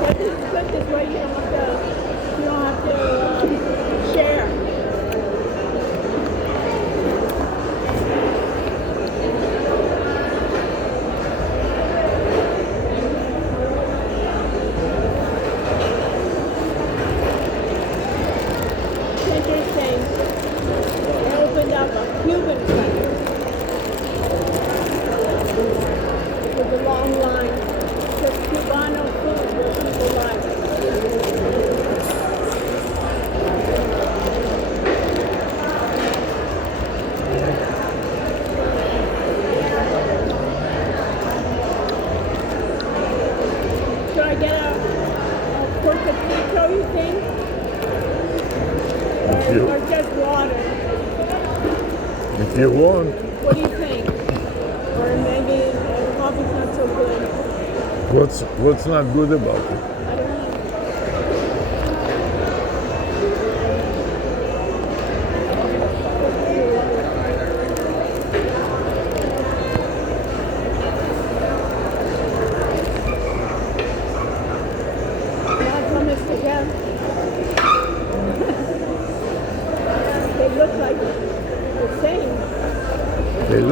But this is good this way. You don't have to share. It's interesting. They opened up a Cuban center with a long line. Just Cubano food where people like. Should I get a porcapito, you think? Or just water? If you want, What do you think? Or maybe coffee's not so good. what's not good about it? I don't know.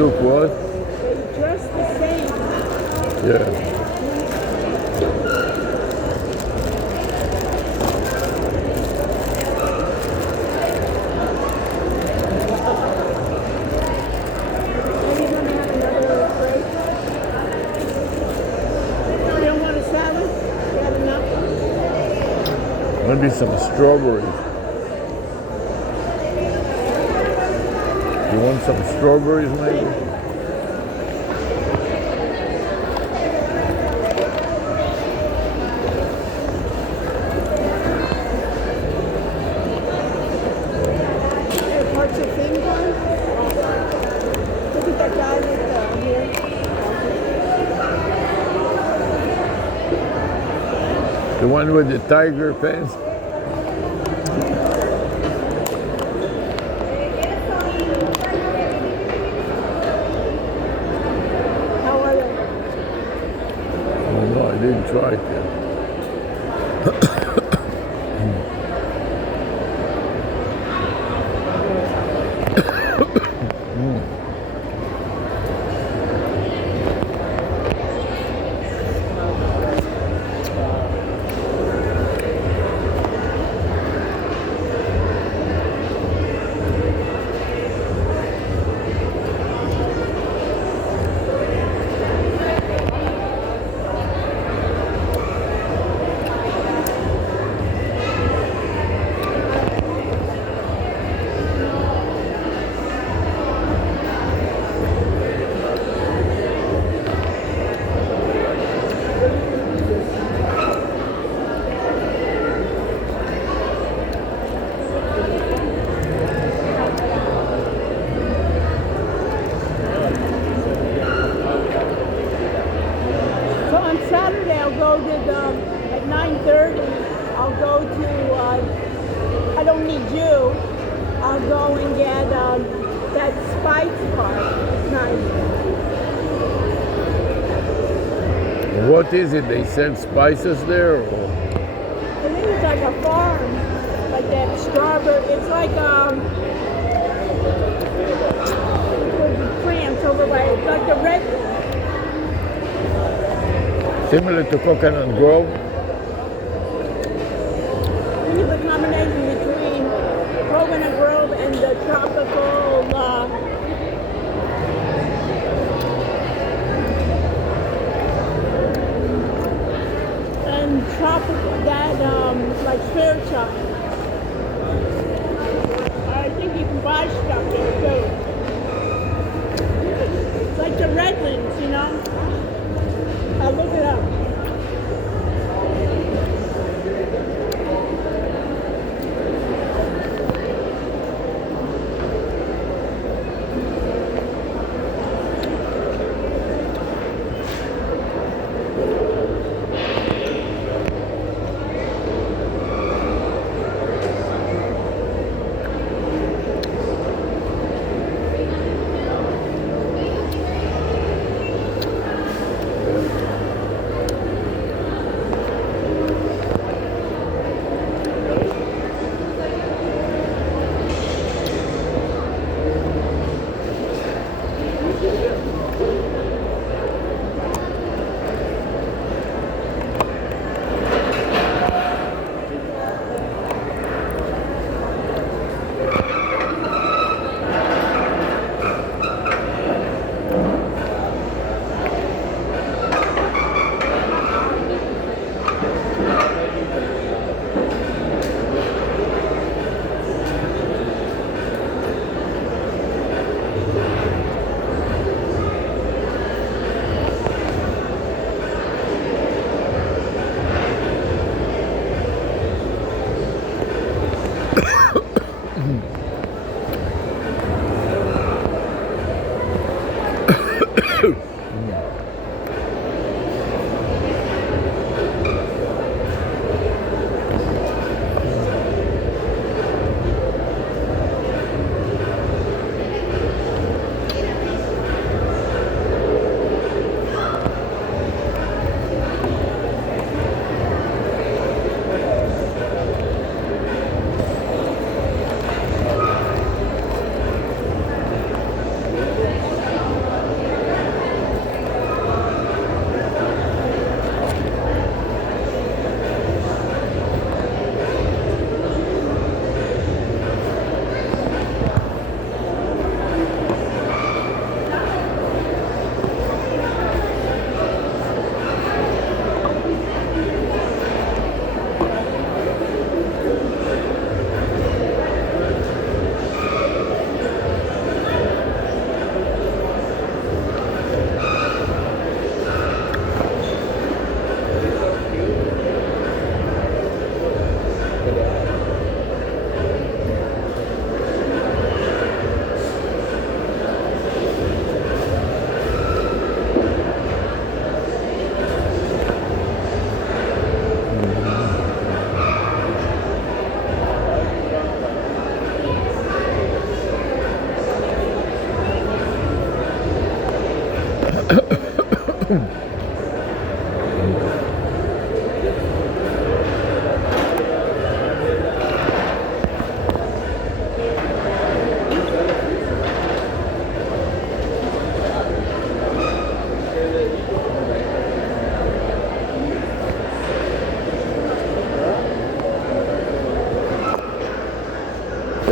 look what? They dress the same. Yeah. Are you gonna have another break? You don't want a salad? You had enough? Maybe some strawberries. You want some strawberries, maybe? There are parts of things on. Look at that guy with here. The one with the tiger pants? How are they? Oh no, I didn't try it yet. So on Saturday I'll go to at 9:30. I'll go to. I don't need you. I'll go and get that spice part. Nice. What is it? They sell spices there? Or? I think it's like a farm, like that strawberry. It's like France over by. It's like the red. Similar to Coconut Grove? I think it's a combination between Coconut Grove and the tropical. And tropical, that like Fairchild. I think you can buy stuff there too. It's like the Redlands, you know. I'll look it up.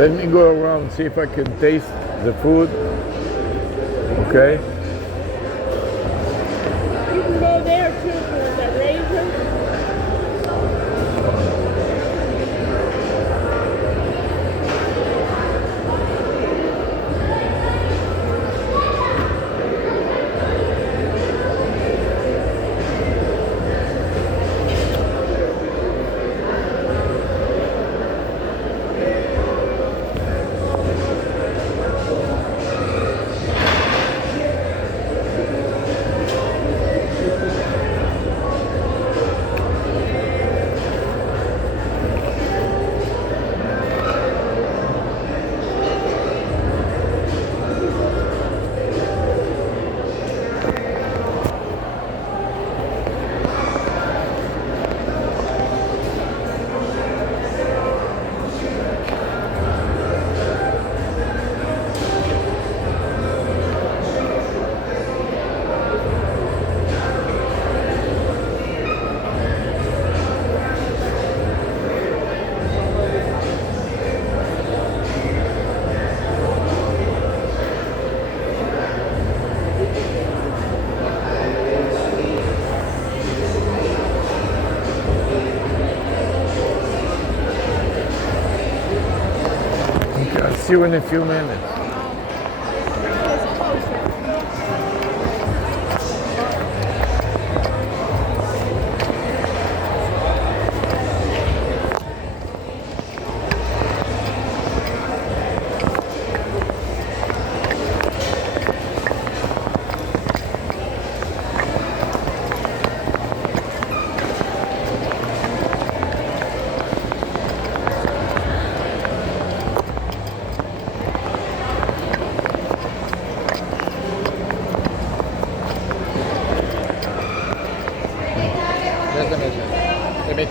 Let me go around, see if I can taste the food. Okay? You can go there too for the razor. Okay, I'll see you in a few minutes. There's the measure. They make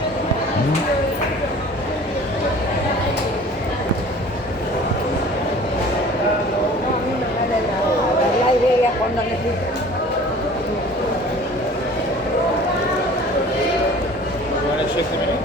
You want to check the menu?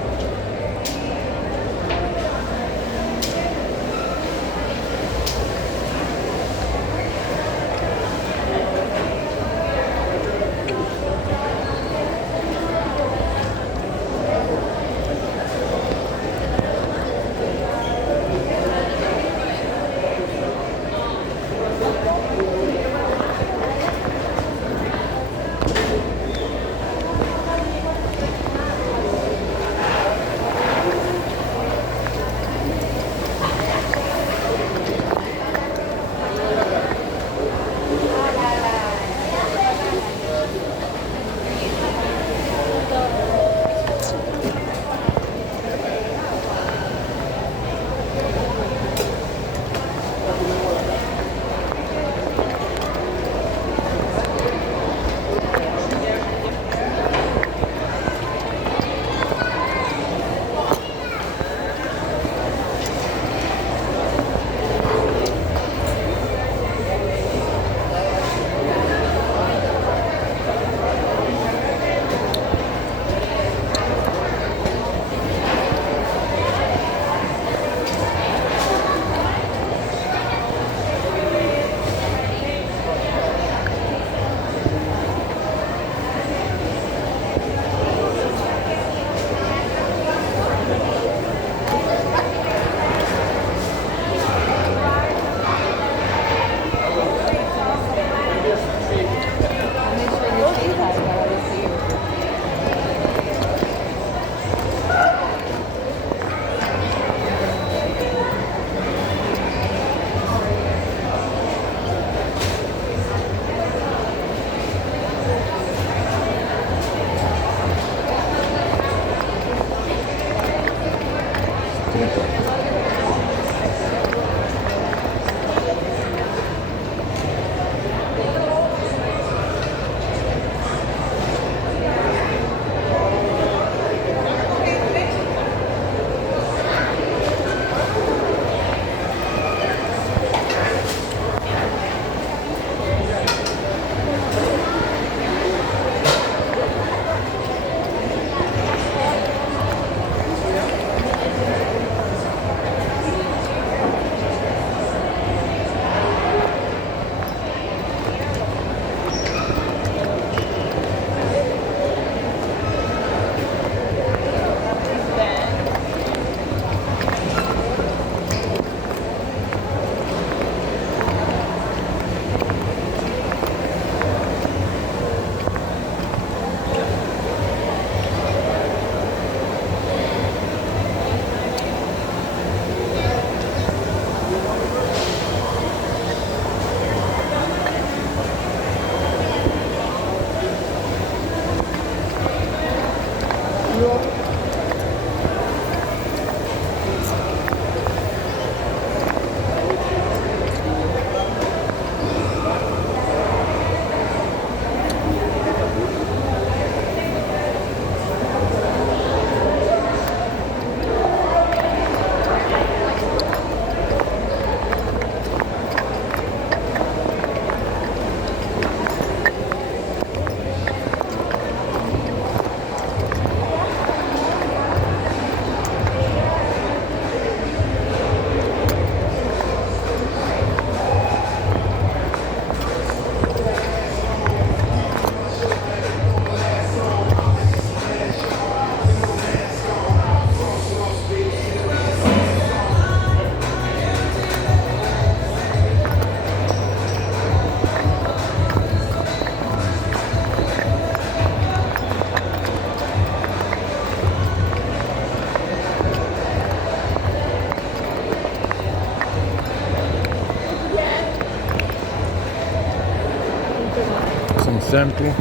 Some sample.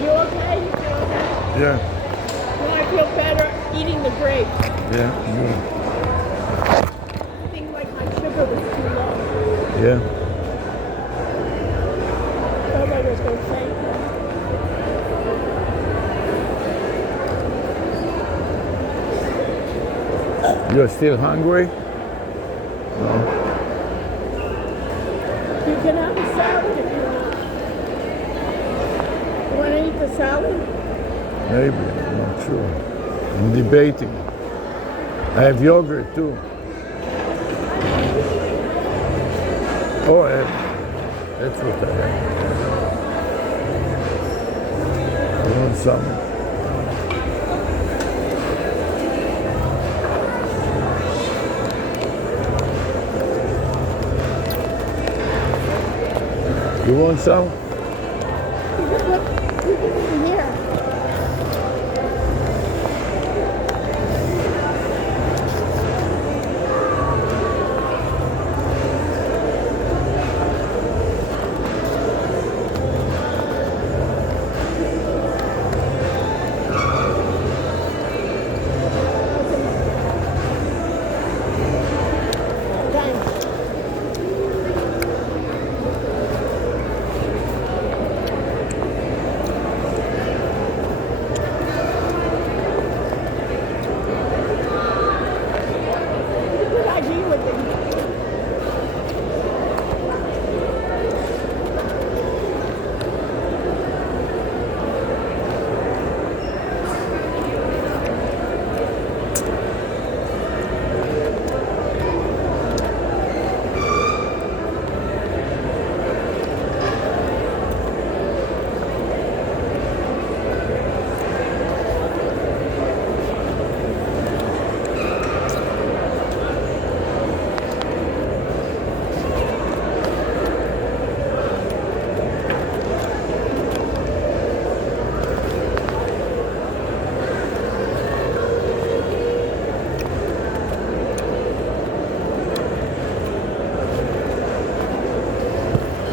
You okay? You feel okay? Yeah. Well, I feel better eating the grapes. Yeah. I think like my sugar was too low. Yeah. Felt like I was going to faint. You're still hungry? You can have a salad if you want. You want to eat the salad? Maybe. I'm not sure. I'm debating. I have yogurt too. Oh, that's what I have. You want some? You want some? You can put it in here. Thanks. Good idea with it.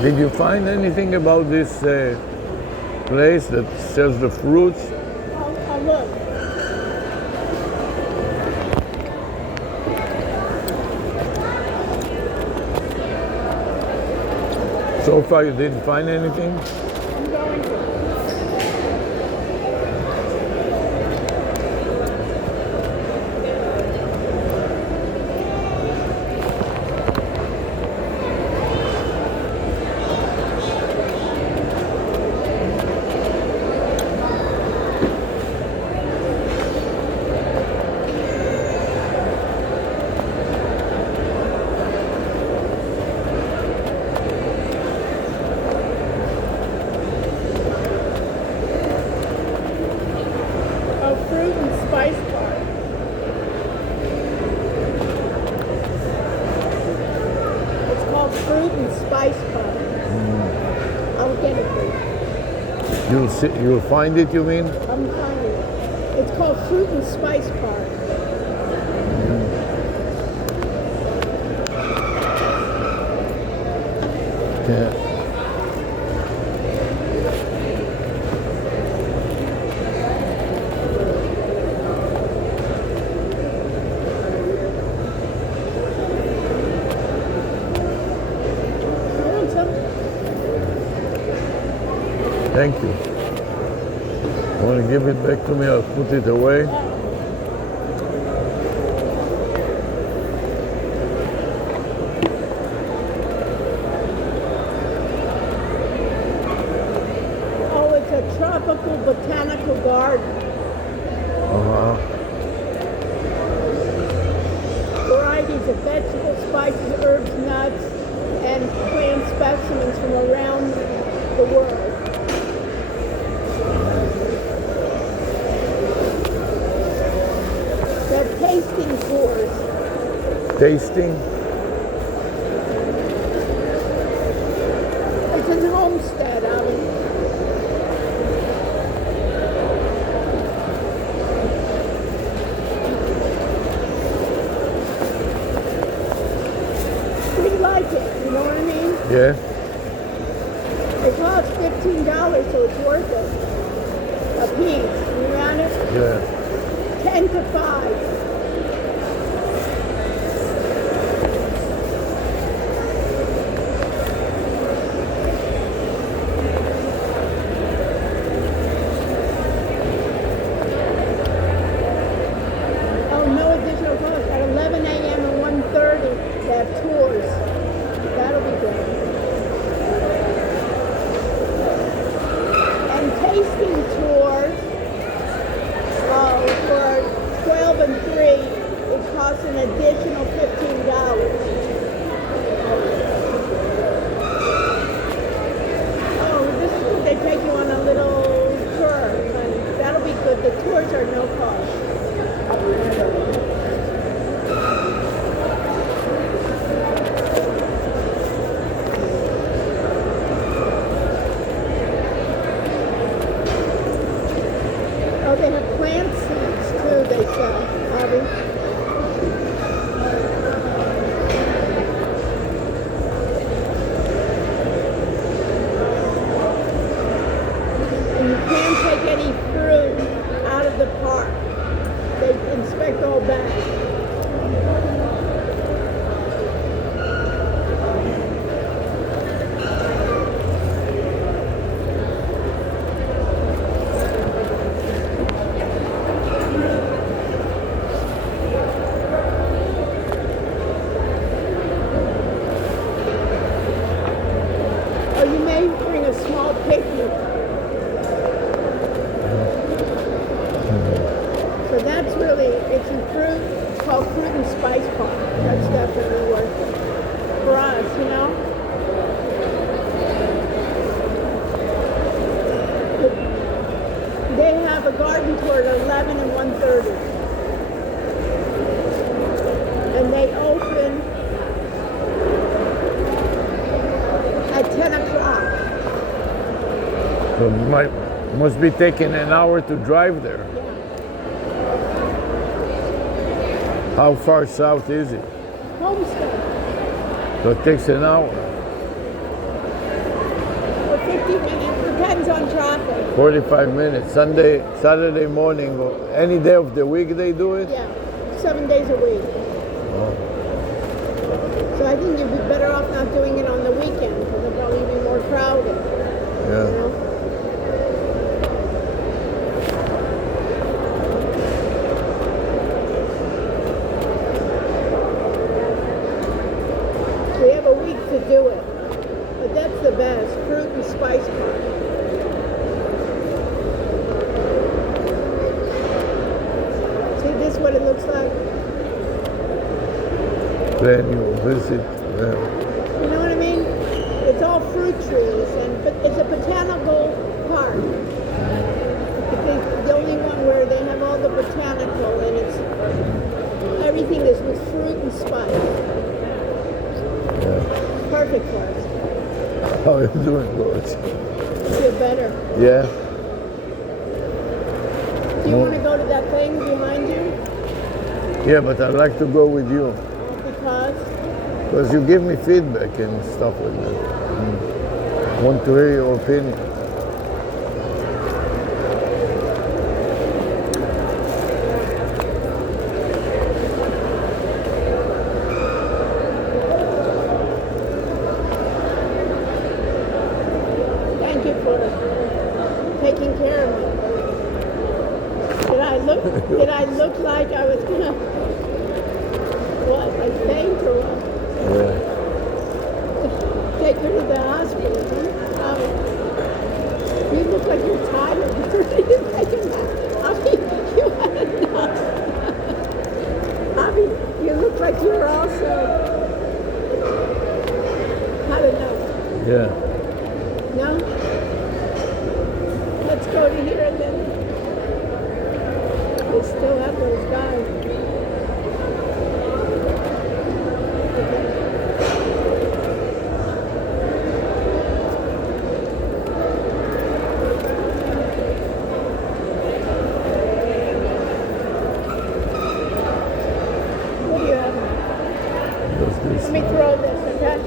Did you find anything about this place that sells the fruits? I'll look. So far you didn't find anything? I'm going to. A fruit and spice bar. It's called fruit and spice bar. I'll get it for you. You'll find it, you mean? I'm finding it. It's called fruit and spice bar. Yeah. You want some? Thank you. Want to give it back to me? I'll put it away. Oh, it's a tropical botanical garden. Uh-huh. Varieties of vegetables, spices, herbs, nuts, and plant specimens from around the world. They're tasting tours. Tasting? It's in Homestead, Alan. We like it, you know what I mean? Yeah. It costs $15, so it's worth it. A piece. You got it? Yeah. 10 to 5. Oh, no additional cost. At 11 a.m. and 1:30, they have tours. That'll be good. And tasting tours, for 12 and 3, it costs an additional $15. Oh, this is what they take you on a little tour. And that'll be good. The tours are no cost. Oh, they have plant seeds too, they sell, Bobby. And you can't take any fruit out of the park. They inspect all bags. Or you may bring a small picnic. So that's really, it's a fruit, it's called Fruit and Spice Park. That's definitely worth it. For us, you know? They have a garden tour at 11 and 1:30. And they open at 10 o'clock. So must be taking an hour to drive there. How far south is it? Homestead So it takes an hour. for 50 minutes, depends on traffic. 45 minutes. Saturday morning, or any day of the week they do it? Yeah, 7 days a week. Oh. So I think you'd be better off not doing it on the weekend because it'll probably be more crowded. You Yeah. know? We have a week to do it, but that's the best, Fruit and Spice Park. See this what it looks like? Then you visit. Yeah. You know what I mean? It's all fruit trees, but it's a botanical park. It's the only one where they have all the botanical, and everything is with fruit and spice. Yeah. Perfect for us. How are you doing, Lois? Feel better. Yeah. Do you want to go to that thing behind you? Yeah, but I'd like to go with you because you give me feedback and stuff like that. Want to hear your opinion. Thank you for taking care of me. Did I look like I was gonna like faint or what? Yeah. Take her to the hospital, huh? You look like you're tired. You had enough. You look like you're also had enough. Yeah. No? Let's go to here and then. They still have those guys. Okay. What do you have? Just this. Let me throw this, okay?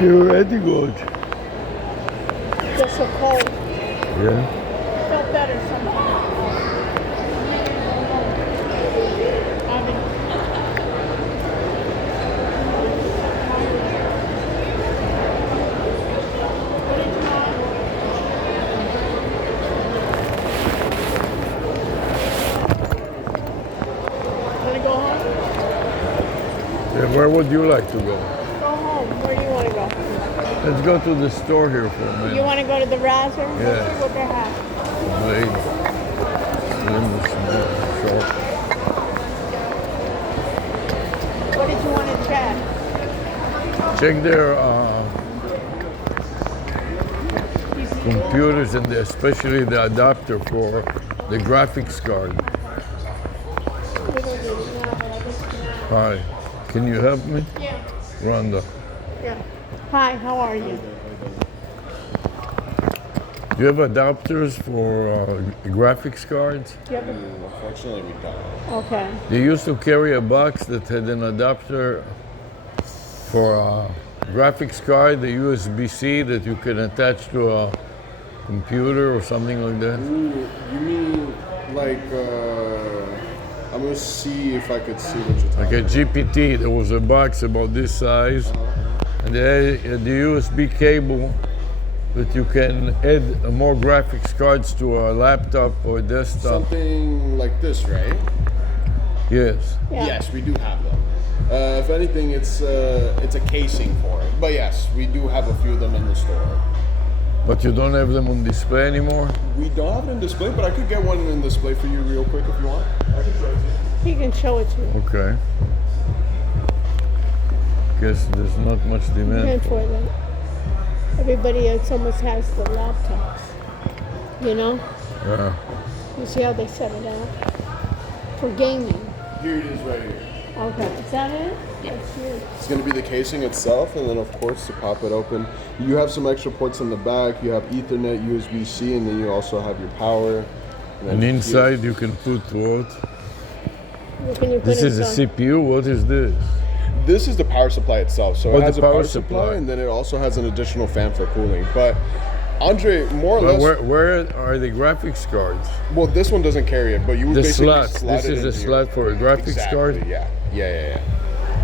You're ready, good. Just so cold. Yeah. Felt better somehow. Want to go home? Yeah, where would you like to go? Go home. Where do you want to go? Let's go to the store here for a minute. You want to go to the Razor? Yeah. Let's see what they have. Blade. Slim, small, short. What did you want to check? Check their computers and especially the adapter for the graphics card. We don't need it now, but I just... Hi, can you help me? Yeah. Rhonda, Yeah. Hi, how are you? do you have adapters for graphics cards? Do you have a... Unfortunately, we don't. Okay. They used to carry a box that had an adapter for a graphics card, the USB-C that you can attach to a computer or something like that. Ooh, you mean like I'm gonna see if I could see what you're talking Like a GPT, there was a box about this size, and they had the USB cable that you can add more graphics cards to a laptop or a desktop. Something like this, right? Yes. Yeah. Yes, we do have them. If anything, it's a casing for it. But yes, we do have a few of them in the store. But you don't have them on display anymore? We don't have it in display, but I could get one in display for you real quick if you want. I can show it to you. He can show it to you. Okay. Guess there's not much demand And for for them. Everybody else almost has the laptops. You know? Yeah. You see how they set it up? For gaming. Here it is right here. Okay. Is that it? That's huge. It's going to be the casing itself, and then of course to pop it open, you have some extra ports in the back. You have Ethernet, USB-C, and then you also have your power. then And here- inside you can put what? What can you put This is a inside? CPU. What is this? This is the power supply itself. So Oh, it the has a power power supply. supply, and then it also has an additional fan for cooling. But Andre, more or But less, where are the graphics cards? well, this one doesn't carry it, but you would The basically slot. slot This it is a in here. slot for a graphics Exactly, card? Yeah.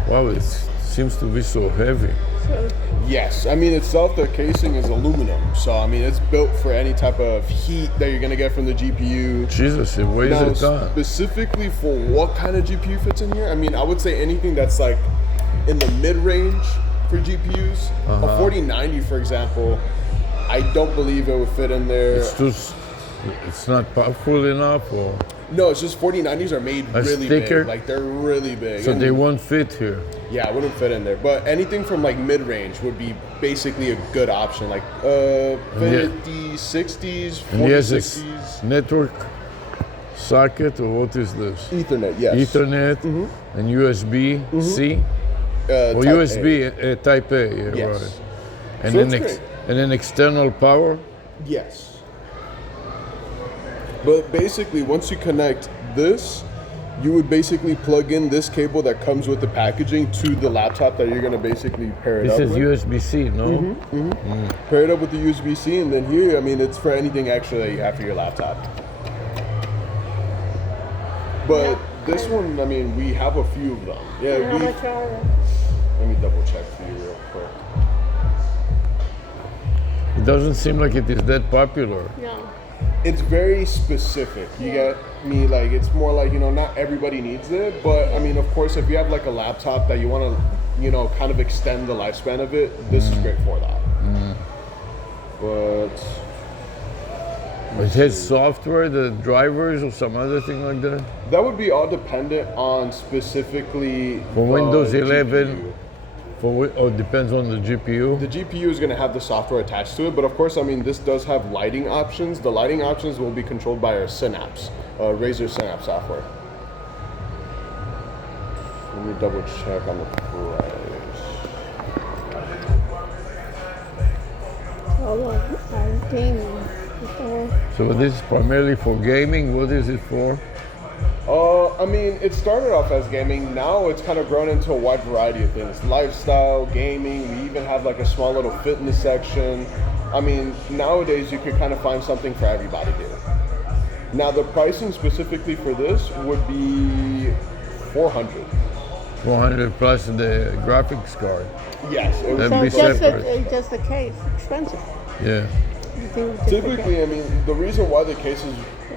Wow, it seems to be so heavy. So, Yes, I mean itself, the casing is aluminum, so I mean it's built for any type of heat that you're gonna get from the GPU. Jesus, it weighs Now, a ton. specifically for what kind of GPU fits in here, I mean, I would say anything that's like in the mid-range for GPUs. A 4090, for example, I don't believe it would fit in there. It's not powerful enough, or No, it's just 4090s are made A really sticker? big. Like they're really big. so And, they won't fit here. yeah, it wouldn't fit in there. But anything from like mid-range would be basically a good option. Like yeah. 50s, 60s, And 40s, yes, 60s. it's network socket, or what is this? Ethernet, yes. Ethernet and USB-C, or Type USB A. Type A, yeah, Yes. right. And So then it's great. and then external power. Yes. But basically, once you connect this, you would basically plug in this cable that comes with the packaging to the laptop that you're gonna basically pair it This up is with. USB-C, no? Pair it up with the USB-C, and then here, I mean, it's for anything extra that you have for your laptop. But this one, I mean, we have a few of them. Yeah, and how we. much are they? Let me double check for you real quick. It doesn't seem like it is that popular. No. it's very specific. You get me? Like, it's more like, not everybody needs it, but I mean, of course, if you have like a laptop that you want to, kind of extend the lifespan of it, this is great for that. But It has software, the drivers, or some other thing like that? that would be all dependent on specifically For the Windows 11, GPU. Or depends on the GPU? The GPU is going to have the software attached to it, but of course, I mean, this does have lighting options. The lighting options will be controlled by our Synapse, Razer Synapse software. Let me double check on the price. Gaming. So this is primarily for gaming. What is it for? I mean, it started off as gaming. Now it's kind of grown into a wide variety of things. Lifestyle, gaming. We even have like a small little fitness section. I mean, nowadays you could kind of find something for everybody here. Now the pricing specifically for this would be $400. 400 plus the graphics card. Yes. It would That'd be be So separate. just the case, expensive. Yeah. You think just the Typically, case. I mean, the reason why the case is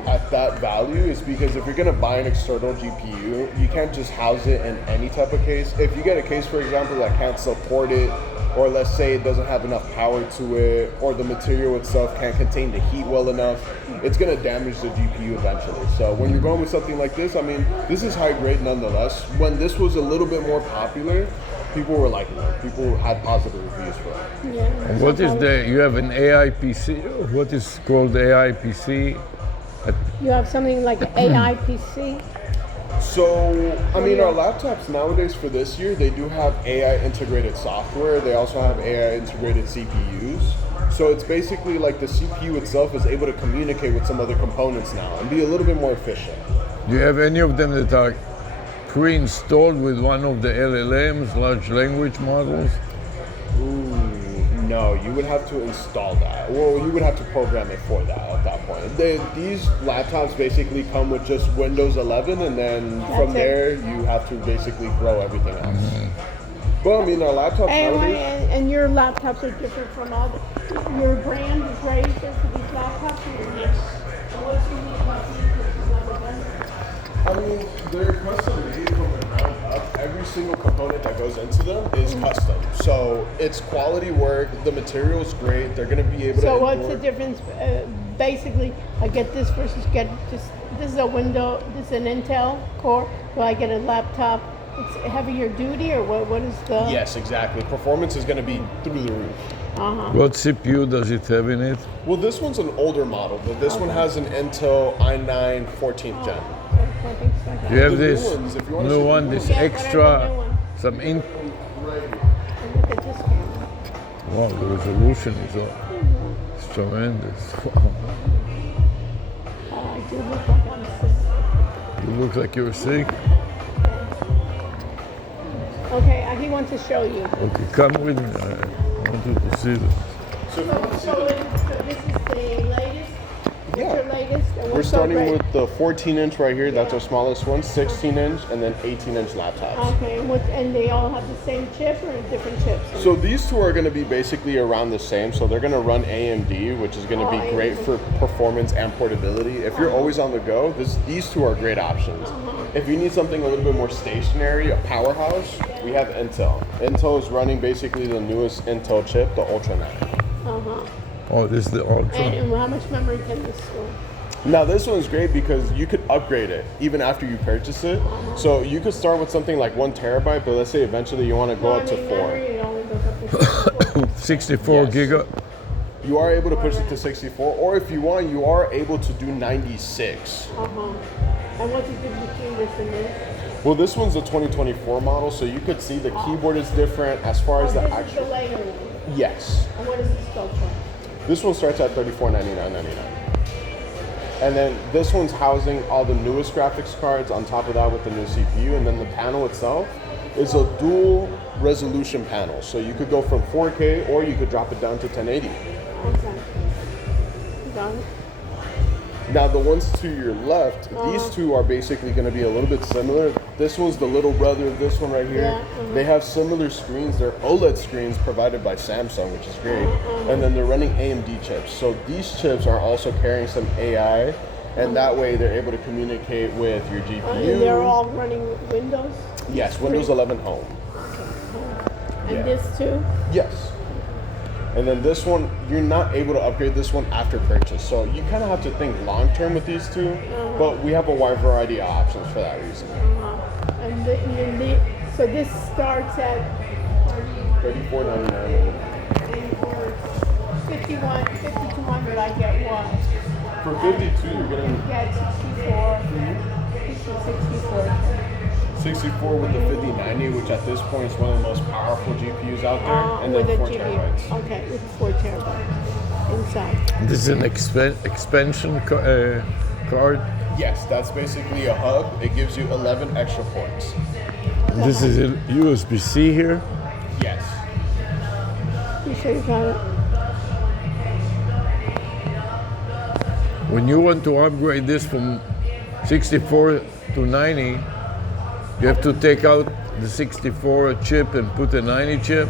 at that value is because if you're going to buy an external GPU, you can't just house it in any type of case. If you get a case, for example, that can't support it, or let's say it doesn't have enough power to it, or the material itself can't contain the heat well enough, it's going to damage the GPU eventually. So when you're going with something like this, I mean, this is high grade nonetheless. When this was a little bit more popular, people were liking it. People had positive reviews for it. Yeah. And what is you have an AI PC? What is called AI PC? You have something like an AI PC? So, I mean, our laptops nowadays for this year, they do have AI integrated software. They also have AI integrated CPUs. So it's basically like the CPU itself is able to communicate with some other components now and be a little bit more efficient. Do you have any of them that are pre-installed with one of the LLMs, large language models? Ooh, no, you would have to install that. Well, you would have to program it for that at that point. These laptops basically come with just Windows 11, and then from it. there, you have to basically grow everything else. Well, I mean, our laptops nowadays... And your laptops are different from all your brand is Razer for these laptops? Yes. What's unique about these versus other vendors? I mean, they're custom made from the ground up. Every single component that goes into them is custom. So it's quality work. The material's great. They're going to be able to. So what's endure. the difference? Basically, I get this versus get just this is a window. This is an Intel Core. Do I get a laptop? It's heavier duty, or what? What is the? Yes, exactly. Performance is going to be through the roof. What CPU does it have in it? Well, this one's an older model, but this one has an Intel i9 14th gen. Do you have The new this ones, if you wanna see new the one, new this ones. Yeah, whatever extra, new one. some in? Right here. Look at this camera. Wow, the resolution is it's tremendous. Wow. I do look like I'm sick. You look like you're sick. Okay, he wants to show you. Okay, come with me. I want you to see this. So if you want to see So the, this is the latest. What's your latest? And we're what's so starting great? with the 14-inch right here. That's Yeah. our smallest one, 16-inch, and then 18-inch laptops. Okay, and they all have the same chip or different chips? So these two are going to be basically around the same. So they're going to run AMD, which is going to be great for performance and portability. If you're always on the go, these two are great options. If you need something a little bit more stationary, a powerhouse, we have Intel. Intel is running basically the newest Intel chip, the Ultra 9. Oh, this is the Ultra. And how much memory can this store? Now this one's great because you could upgrade it even after you purchase it. So you could start with something like 1 terabyte, but let's say eventually you want to go up to 4. Memory, it only goes up to 64 Yes. giga. You are able to push it to 64, or if you want, you are able to do 96. And what's the difference between this and this? Well, this one's the 2024 model, so you could see the keyboard is different as far as the This is the actual. later one. Yes. And what does this go for? This one starts at $34.99.99. And then this one's housing all the newest graphics cards on top of that with the new CPU. And then the panel itself is a dual resolution panel. So you could go from 4K or you could drop it down to 1080. Okay. Got it. Now the ones to your left, these two are basically going to be a little bit similar. This one's the little brother of this one right here. Yeah, They have similar screens. They're OLED screens provided by Samsung, which is great. And then they're running AMD chips. So these chips are also carrying some AI, and that way they're able to communicate with your GPU. And they're all running Windows? Yes, Windows 11 Home. And Yeah. this too? Yes. And then this one, you're not able to upgrade this one after purchase. So you kind of have to think long term with these two, but we have a wide variety of options for that reason. And so this starts at $34.99. for 5200 I get what? For 52, you're getting Get 64, 64. 64 with the 5090, which at this point is one of the most powerful GPUs out there, and With then a 4 GPU. terabytes. Okay, with 4 terabytes inside. This is an expansion card. Yes, that's basically a hub. It gives you 11 extra ports. This is a USB-C here. Yes. You sure you got it? When you want to upgrade this from 64 to 90, you have to take out the 64 chip and put a 90 chip.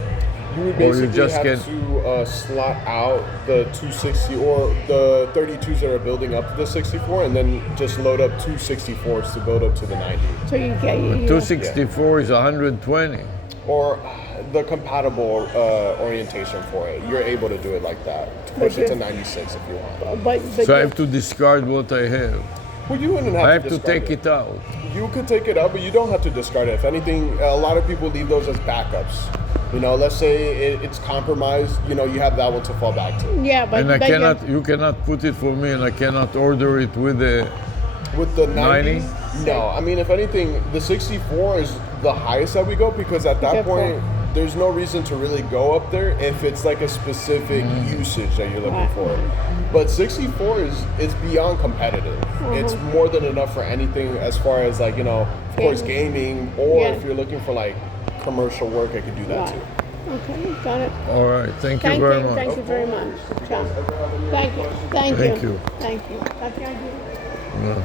You would Or you basically just have get- to slot out the 260 or the 32s that are building up to the 64, and then just load up two 64s to build up to the 90. So you get 264 is 120. Or the compatible orientation for it. You're able to do it like that. To push it to 96 if you want. but So I have to discard what I have. Well, you wouldn't have I have to discard take it out. You could take it out, but you don't have to discard it. If anything, a lot of people leave those as backups. You know, let's say it's compromised, you know, you have that one to fall back to. Yeah, but And I but cannot, you cannot put it for me, and I cannot order it with the. With the 90? 90? No, I mean, if anything, the 64 is the highest that we go, because at that Good point, point. there's no reason to really go up there if it's like a specific usage that you're looking Right. for. But 64 is beyond competitive. It's more than enough for anything as far as like, you know, of course, gaming, or Yeah. if you're looking for like commercial work, I could do that Right. too. Okay, got it. All right, thank you Thank very you, much. thank you very much. Ciao. Thank you, thank you. Thank you. Thank you. That's your idea. Yeah.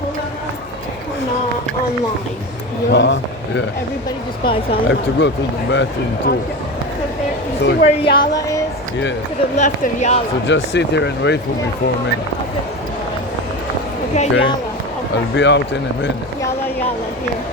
Hold on, online. Yours? Yeah. Everybody just buys I online. have to go to the bathroom Okay. too. So there, you So- see where Yala is? Yeah. To the left of Yala. So just sit here and wait for me for a minute. Okay, Okay? Yala. Okay. I'll be out in a minute. Yala, here.